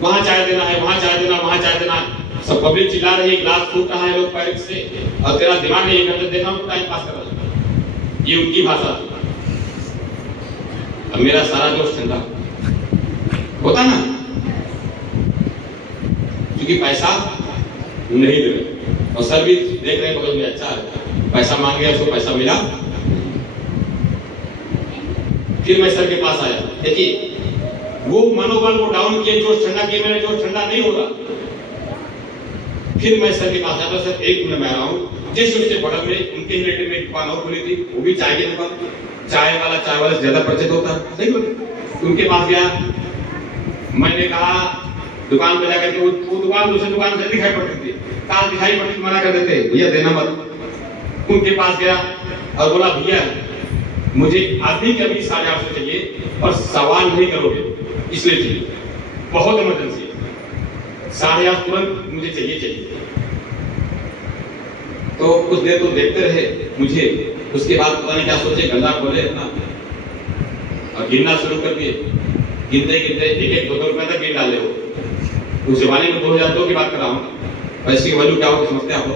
वहां चाय देना है, वहां चाय देना, वहां चाय देना। सब पब्लिक चिल्ला रही है, ग्लास फूट रहा है लोग पैर से, और तेरा दिमाग में 1 घंटे देखा टाइम पास कर रहा है। ये उनकी भाषा। अब मेरा सारा जोश ठंडा होता ना, क्योंकि पैसा नहीं दे रहे और सर भी देख रहे बगल में, अच्छा है पैसा मांग गया, उसको पैसा मिला। फिर मैं सर के पास आया। देखिए वो मनोबल को डाउन किए, जोश ठंडा किए, मेरा जोश ठंडा नहीं हो रहा। फिर मैं सर के पास आया, सर 1 मिनट में आ रहा हूँ। जैसे उसके बगल में उनके रिलेटिव में एक दुकान और खुली थी, वो भी चाय की दुकान। चाय वाला से ज्यादा परिचित होता है, सही बोले। उनके पास गया, मैंने कहा दुकान पे जाकर के वो दुकान दूसरी दुकान से दिखाई पड़ती थी, कहाँ दिखाई पड़ती मना कर देते, भैया देना मत। उनके पास गया और बोला भैया मुझे अभी के अभी 850 चाहिए और सवाल नहीं करोगे, इसलिए चाहिए, बहुत इमरजेंसी है, 850 तुरंत मुझे चाहिए। तो कुछ देर तो देखते रहे मुझे, उसके बाद पता नहीं क्या सोचे, गला खोले अपना और गिनना शुरू कर दिए। गिनते गिनते 1-1, 2-2 रुपए तक गिन डाले हो। उस जमाने में 2002 की बात कर रहा हूँ, पैसे की वैल्यू क्या होगी समझते आप?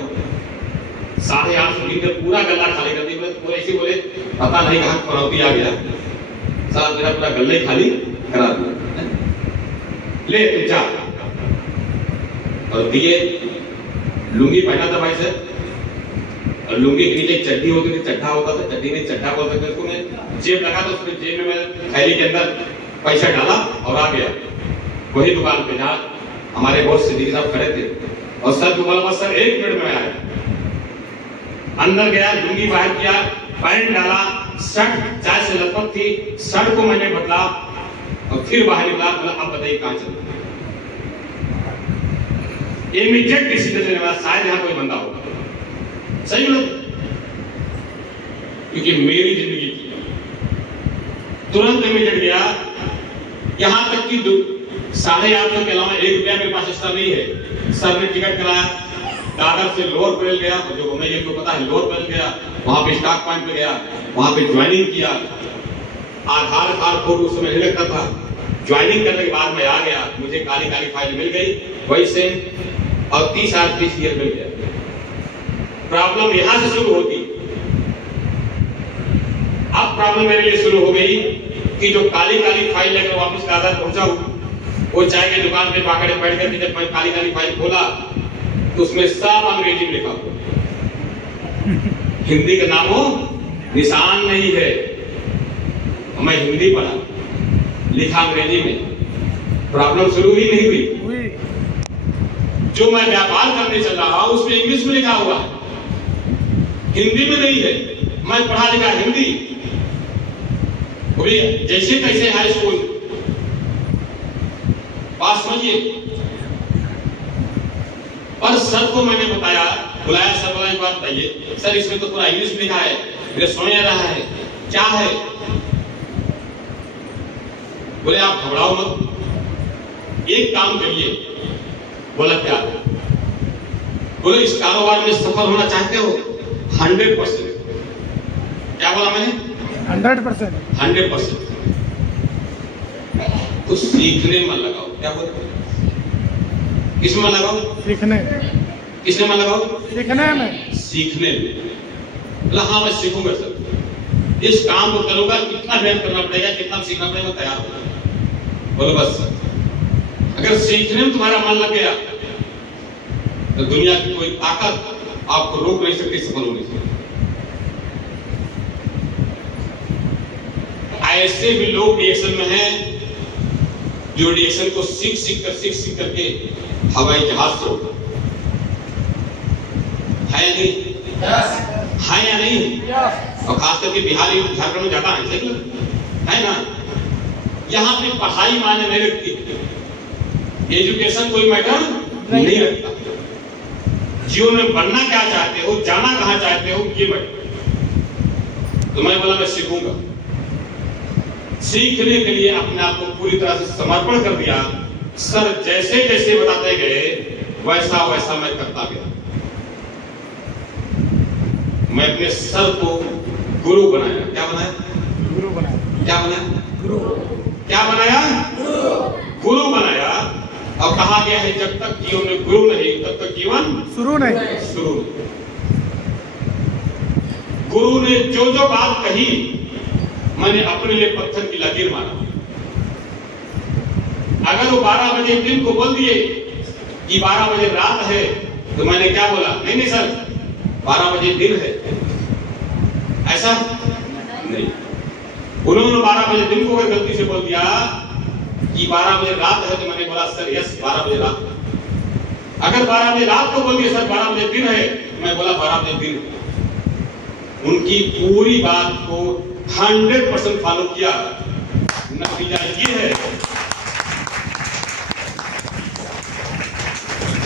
850 गिनकर पूरा गला खाली कर दिया। पूरे ऐसे बोले पता नहीं कहाँ खरौती आ गया, साथ मेरा पूरा गले खाली करा दिया। ले तू जा। और दिए, लुंगी पहना था भाई साहब, और लुंगी के नीचे चड्डी होती थी, चड्ढा होता था, चड्डी में चड्ढा बोलते थे उसको। मैं जेब लगा तो उसमें जेब में मैं थैली के अंदर पैसा डाला और आ गया वही दुकान पे जहाँ हमारे बॉस सिद्दीकी साहब खड़े थे। और सर को बोला सर 1 मिनट में आया। अंदर गया, लुंगी बाहर किया, पैंट डाला, शर्ट चाय से लपक थी, शर्ट को मैंने बदला और फिर बाहर निकला। बोला अब बताइए कहाँ चलना। इमीडिएट डिसीजन लेने वाला शायद यहाँ कोई बंदा होगा, सही बोला, क्योंकि मेरी जिंदगी थी। तुरंत इमीडिएट गया। यहां तक कि 850 के अलावा 1 रुपया मेरे पास एक्स्ट्रा नहीं है। सर ने टिकट कराया, दादर से लोअर पैरेल गया, जो मैं ये तो पता है लोअर पैरेल गया, वहां पे स्टॉक पॉइंट पे गया, वहां पे ज्वाइनिंग किया। आधार कार्ड फोटो उस समय नहीं लगता था, ज्वाइनिंग करने के बाद मैं आ गया, मुझे काली काली फाइल मिल गई, वही सेम, और 30 RPCR मिल गया। प्रॉब्लम यहां से शुरू होती। अब प्रॉब्लम मेरे लिए शुरू हो गई कि जो काली काली फाइल लेकर वापस दादर पहुंचा हूं, वो चाय की दुकान पे बाकड़े बैठ करके जब मैं काली काली फाइल खोला तो उसमें सब अंग्रेजी में लिखा हुआ, हिंदी का नामो निशान नहीं है। मैं हिंदी पढ़ा, लिखा अंग्रेजी में, प्रॉब्लम शुरू ही नहीं हुई। जो मैं व्यापार करने चल रहा हूं उसमें इंग्लिश में लिखा हुआ है, हिंदी में नहीं है। मैं पढ़ा लिखा हिंदी, जैसे तैसे हाई स्कूल पास समझिए। पर सर को मैंने बताया, बुलाया, सर बोला एक बात बताइए सर, इसमें तो पूरा इंग्लिश लिखा है, मेरे समझ आ रहा है, क्या है? बोले आप घबराओ मत, एक काम करिए। बोला क्या? बोले इस कारोबार में सफल होना चाहते हो 100%। क्या बोला मैंने? 100%। 100%। तो सीखने में लगाओ। क्या बोलते? किसमें लगाओ? सीखने। किसमें मन लगाओ? सीखने में। सीखने में। बोला हाँ मैं सीखूंगा सर, इस काम को करूंगा, कितना मेहनत करना पड़ेगा, कितना सीखना पड़ेगा, मैं तैयार हूं। बोलो बस सर, अगर सीखने में तुम्हारा मन लग गया तो दुनिया की कोई ताकत आपको रोक नहीं सकती सफल होने से। ऐसे भी लोग रिएक्शन में हैं जो रिएक्शन को सीख करके हवाई जहाज से होगा। है या नहीं? है या नहीं? और खास करके बिहारी झारखंड में ज्यादा है, सही है ना? यहाँ पे पढ़ाई मायने नहीं रखती, एजुकेशन कोई मैटर नहीं रखता। जीवन में बनना क्या चाहते हो, जाना कहां चाहते हो, ये मैटर। तो मैं बोला मैं सीखूंगा। सीखने के लिए अपने आप को पूरी तरह से समर्पण कर दिया। सर जैसे जैसे बताते गए वैसा वैसा मैं करता गया। मैं अपने सर को गुरु बनाया। क्या बनाया? गुरु बनाया। क्या बनाया? गुरु। क्या बनाया? गुरु बनाया। और कहा गया है जब तक जीवन में गुरु नहीं तब तक जीवन शुरू नहीं। शुरू। गुरु ने जो जो बात कही मैंने अपने लिए पत्थर की लकीर माना। अगर वो 12 बजे दिन को बोल दिए कि 12 बजे रात है तो मैंने क्या बोला? नहीं नहीं सर 12 बजे दिन है, ऐसा नहीं। उन्होंने 12 बजे दिन को अगर गलती से बोल दिया कि 12 बजे रात है तो मैंने बोला सर यस 12 बजे रात है। अगर 12 बजे रात को बोल दिया सर 12 बजे दिन है तो मैं बोला 12 बजे दिन है। उनकी पूरी बात को 100% फॉलो किया। नतीजा ये है,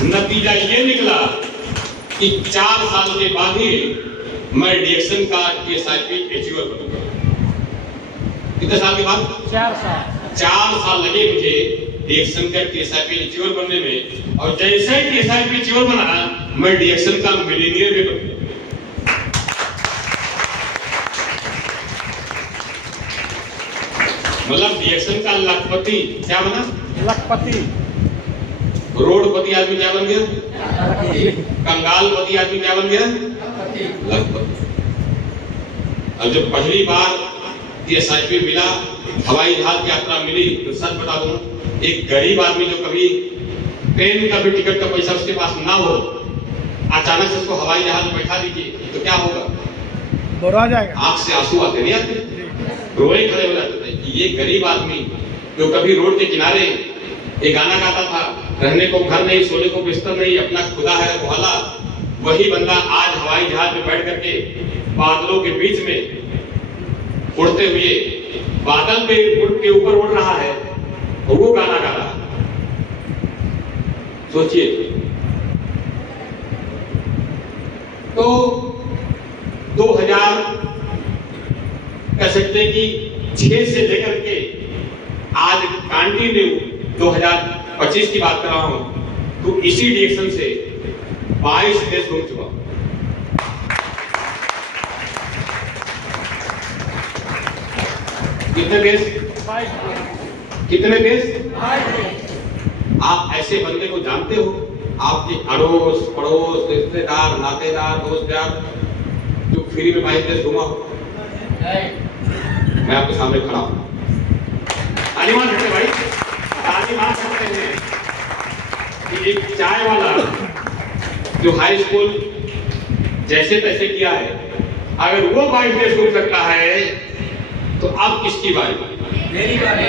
नतीजा ये निकला कि 4 साल के बाद ही मैं डीएक्शन का TSIP अचीवर बनूंगा। कितने साल के बाद? 4 साल। 4 साल लगे मुझे डीएक्शन का TSIP अचीवर बनने में, और जैसे ही TSIP अचीवर बना मैं डीएक्शन का मिलीनियर भी बन गया। मतलब डीएक्शन का लखपति। क्या बना? लखपति। रोडपति आदमी क्या बन गया? कंगालपति आदमी क्या बन गया? लखपति। और जब पहली बार TSIP मिला, हवाई जहाज की यात्रा मिली, तो सच बता दूं, एक गरीब आदमी जो कभी ट्रेन का भी टिकट का पैसा उसके पास ना हो, अचानक से उसको हवाई जहाज में बैठा दीजिए तो क्या होगा? बुरा जाएगा। आंख से आंसू आते नहीं आते, रोए खड़े हो जाते थे। ये गरीब आदमी जो कभी रोड के किनारे एक गाना गाता था, रहने को घर नहीं, सोने को बिस्तर नहीं, अपना खुदा है वाला, वही बंदा आज हवाई जहाज में बैठ करके बादलों के बीच में उड़ते हुए बादल पे उड़ के ऊपर उड़ रहा है और वो गाना गा रहा है। सोचिए। तो 2000 कह सकते हैं कि 6 से लेकर के आज कंटिन्यू 2025 की बात कर रहा हूं, तो इसी डायरेक्शन से 22 देश घूम चुका। कितने देश? कितने देश? आप ऐसे बंदे को जानते हो? आपके अड़ोस पड़ोस रिश्तेदार नातेदार दोस्त यार जो फ्री में 22 देश घुमा हो? मैं आपके सामने खड़ा हूं। ताली मार सकते भाई, ताली मार सकते हैं कि एक चाय वाला जो हाई स्कूल जैसे तैसे किया है, अगर वो 22 देश घूम सकता है तो अब किसकी बारी? मेरी बारी।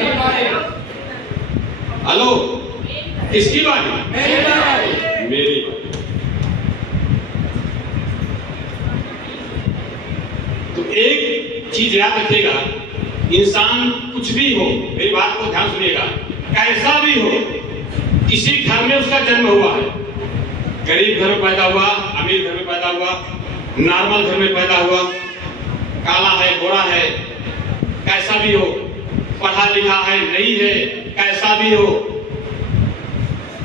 हेलो, किसकी बारी? मेरी बारी। मेरी बारी। तो एक चीज याद रखिएगा, इंसान कुछ भी हो, मेरी बात को ध्यान सुनिएगा, कैसा भी हो, किसी घर में उसका जन्म हुआ है, गरीब घर में पैदा हुआ, अमीर घर में पैदा हुआ, नॉर्मल घर में पैदा हुआ, काला है गोरा है, कैसा भी हो, पढ़ा लिखा है नहीं है, कैसा भी हो,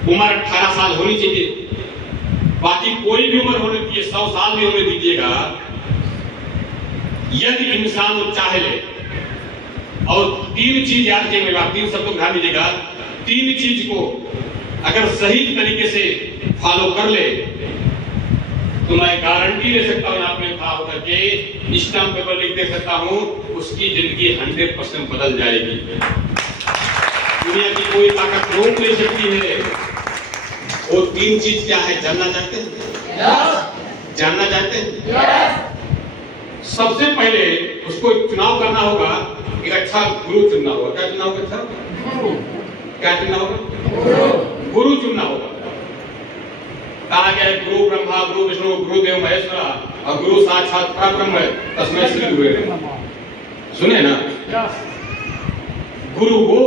उम्र 18 साल होनी चाहिए, बाकी कोई भी उम्र होनी चाहिए, 100 साल भी होने दीजिएगा। यदि इंसान वो चाहे ले, और 3 चीज याद रखिएगा, 3 शब्दों ध्यान दीजिएगा, 3 चीज को अगर सही तरीके से फॉलो कर ले तो मैं गारंटी दे सकता हूं, आपने खड़ा होकर के स्टैम्प पेपर लिख दे सकता हूं, उसकी जिंदगी 100% बदल जाएगी। दुनिया की कोई ताकत रोक नहीं सकती है। वो 3 चीज क्या है जानना चाहते हैं? जानना चाहते हैं? सबसे पहले उसको चुनाव करना होगा, एक अच्छा गुरु चुनना होगा। क्या चुनना होगा? अच्छा क्या चुनना होगा? गुरु चुनना होगा। कहा गया है गुरु ब्रह्मा गुरु विष्णु गुरुदेव महेश्वरा और गुरु साक्षात परब्रह्म तस्मै श्री गुरुवे नमः। सुने ना, गुरु वो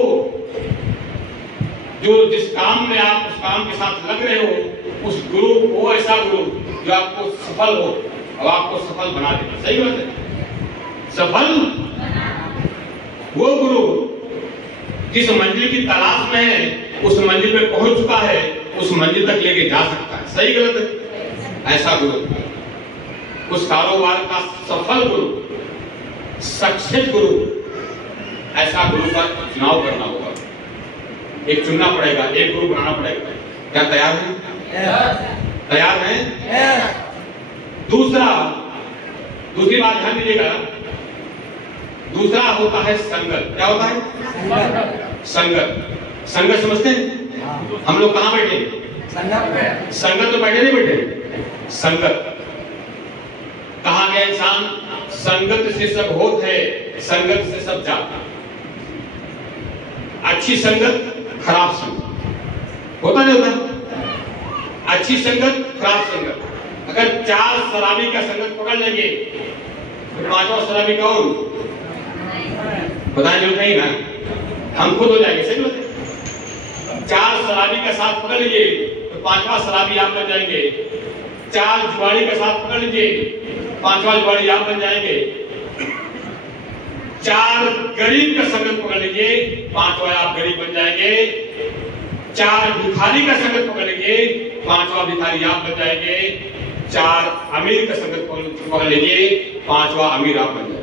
जो जिस काम में आप उस काम के साथ लग रहे हो, उस गुरु वो ऐसा गुरु जो आपको सफल हो और आपको सफल बना देगा। सही बात है, सफल वो गुरु जिस मंजिल की तलाश में है, उस मंजिल पे पहुंच चुका है, उस मंजिल तक लेके जा सकता है। सही गलत है? ऐसा गुरु, उस कारोबार का सफल गुरु, सक्सेस गुरु, ऐसा गुरु का चुनाव करना होगा। एक चुनना पड़ेगा, एक गुरु बनाना पड़ेगा। क्या तैयार है? तैयार है? दूसरी बात ध्यान दीजिएगा, दूसरा होता है संगत। क्या होता है? संगत। संगत समझते हैं? हम लोग कहां बैठे? संगत तो बैठे नहीं बैठे। संगत कहा गया, इंसान संगत से सब होत है, संगत से सब जाता। अच्छी संगत, खराब संगत होता नहीं होता? अच्छी संगत, खराब संगत। अगर 4 शराबी का संगत पकड़ लेंगे तो 5वां शराबी कौन? बताने जरूरत नहीं ना, हम खुद हो जाएंगे। सही बात है। 4 शराबी का साथ पकड़ लीजिए तो 5वां शराबी आप बन जाएंगे। 4 जुआड़ी का साथ पकड़ लीजिए, 5वां जुआड़ी आप बन जाएंगे। 4 गरीब का संगत पकड़ लीजिए, 5वां आप गरीब बन जाएंगे। 4 भिखारी का संगत पकड़ लीजिए, 5वां भिखारी आप बन जाएंगे। 4 अमीर का संगत पकड़ लीजिए, 5वां अमीर आप बन जाएंगे।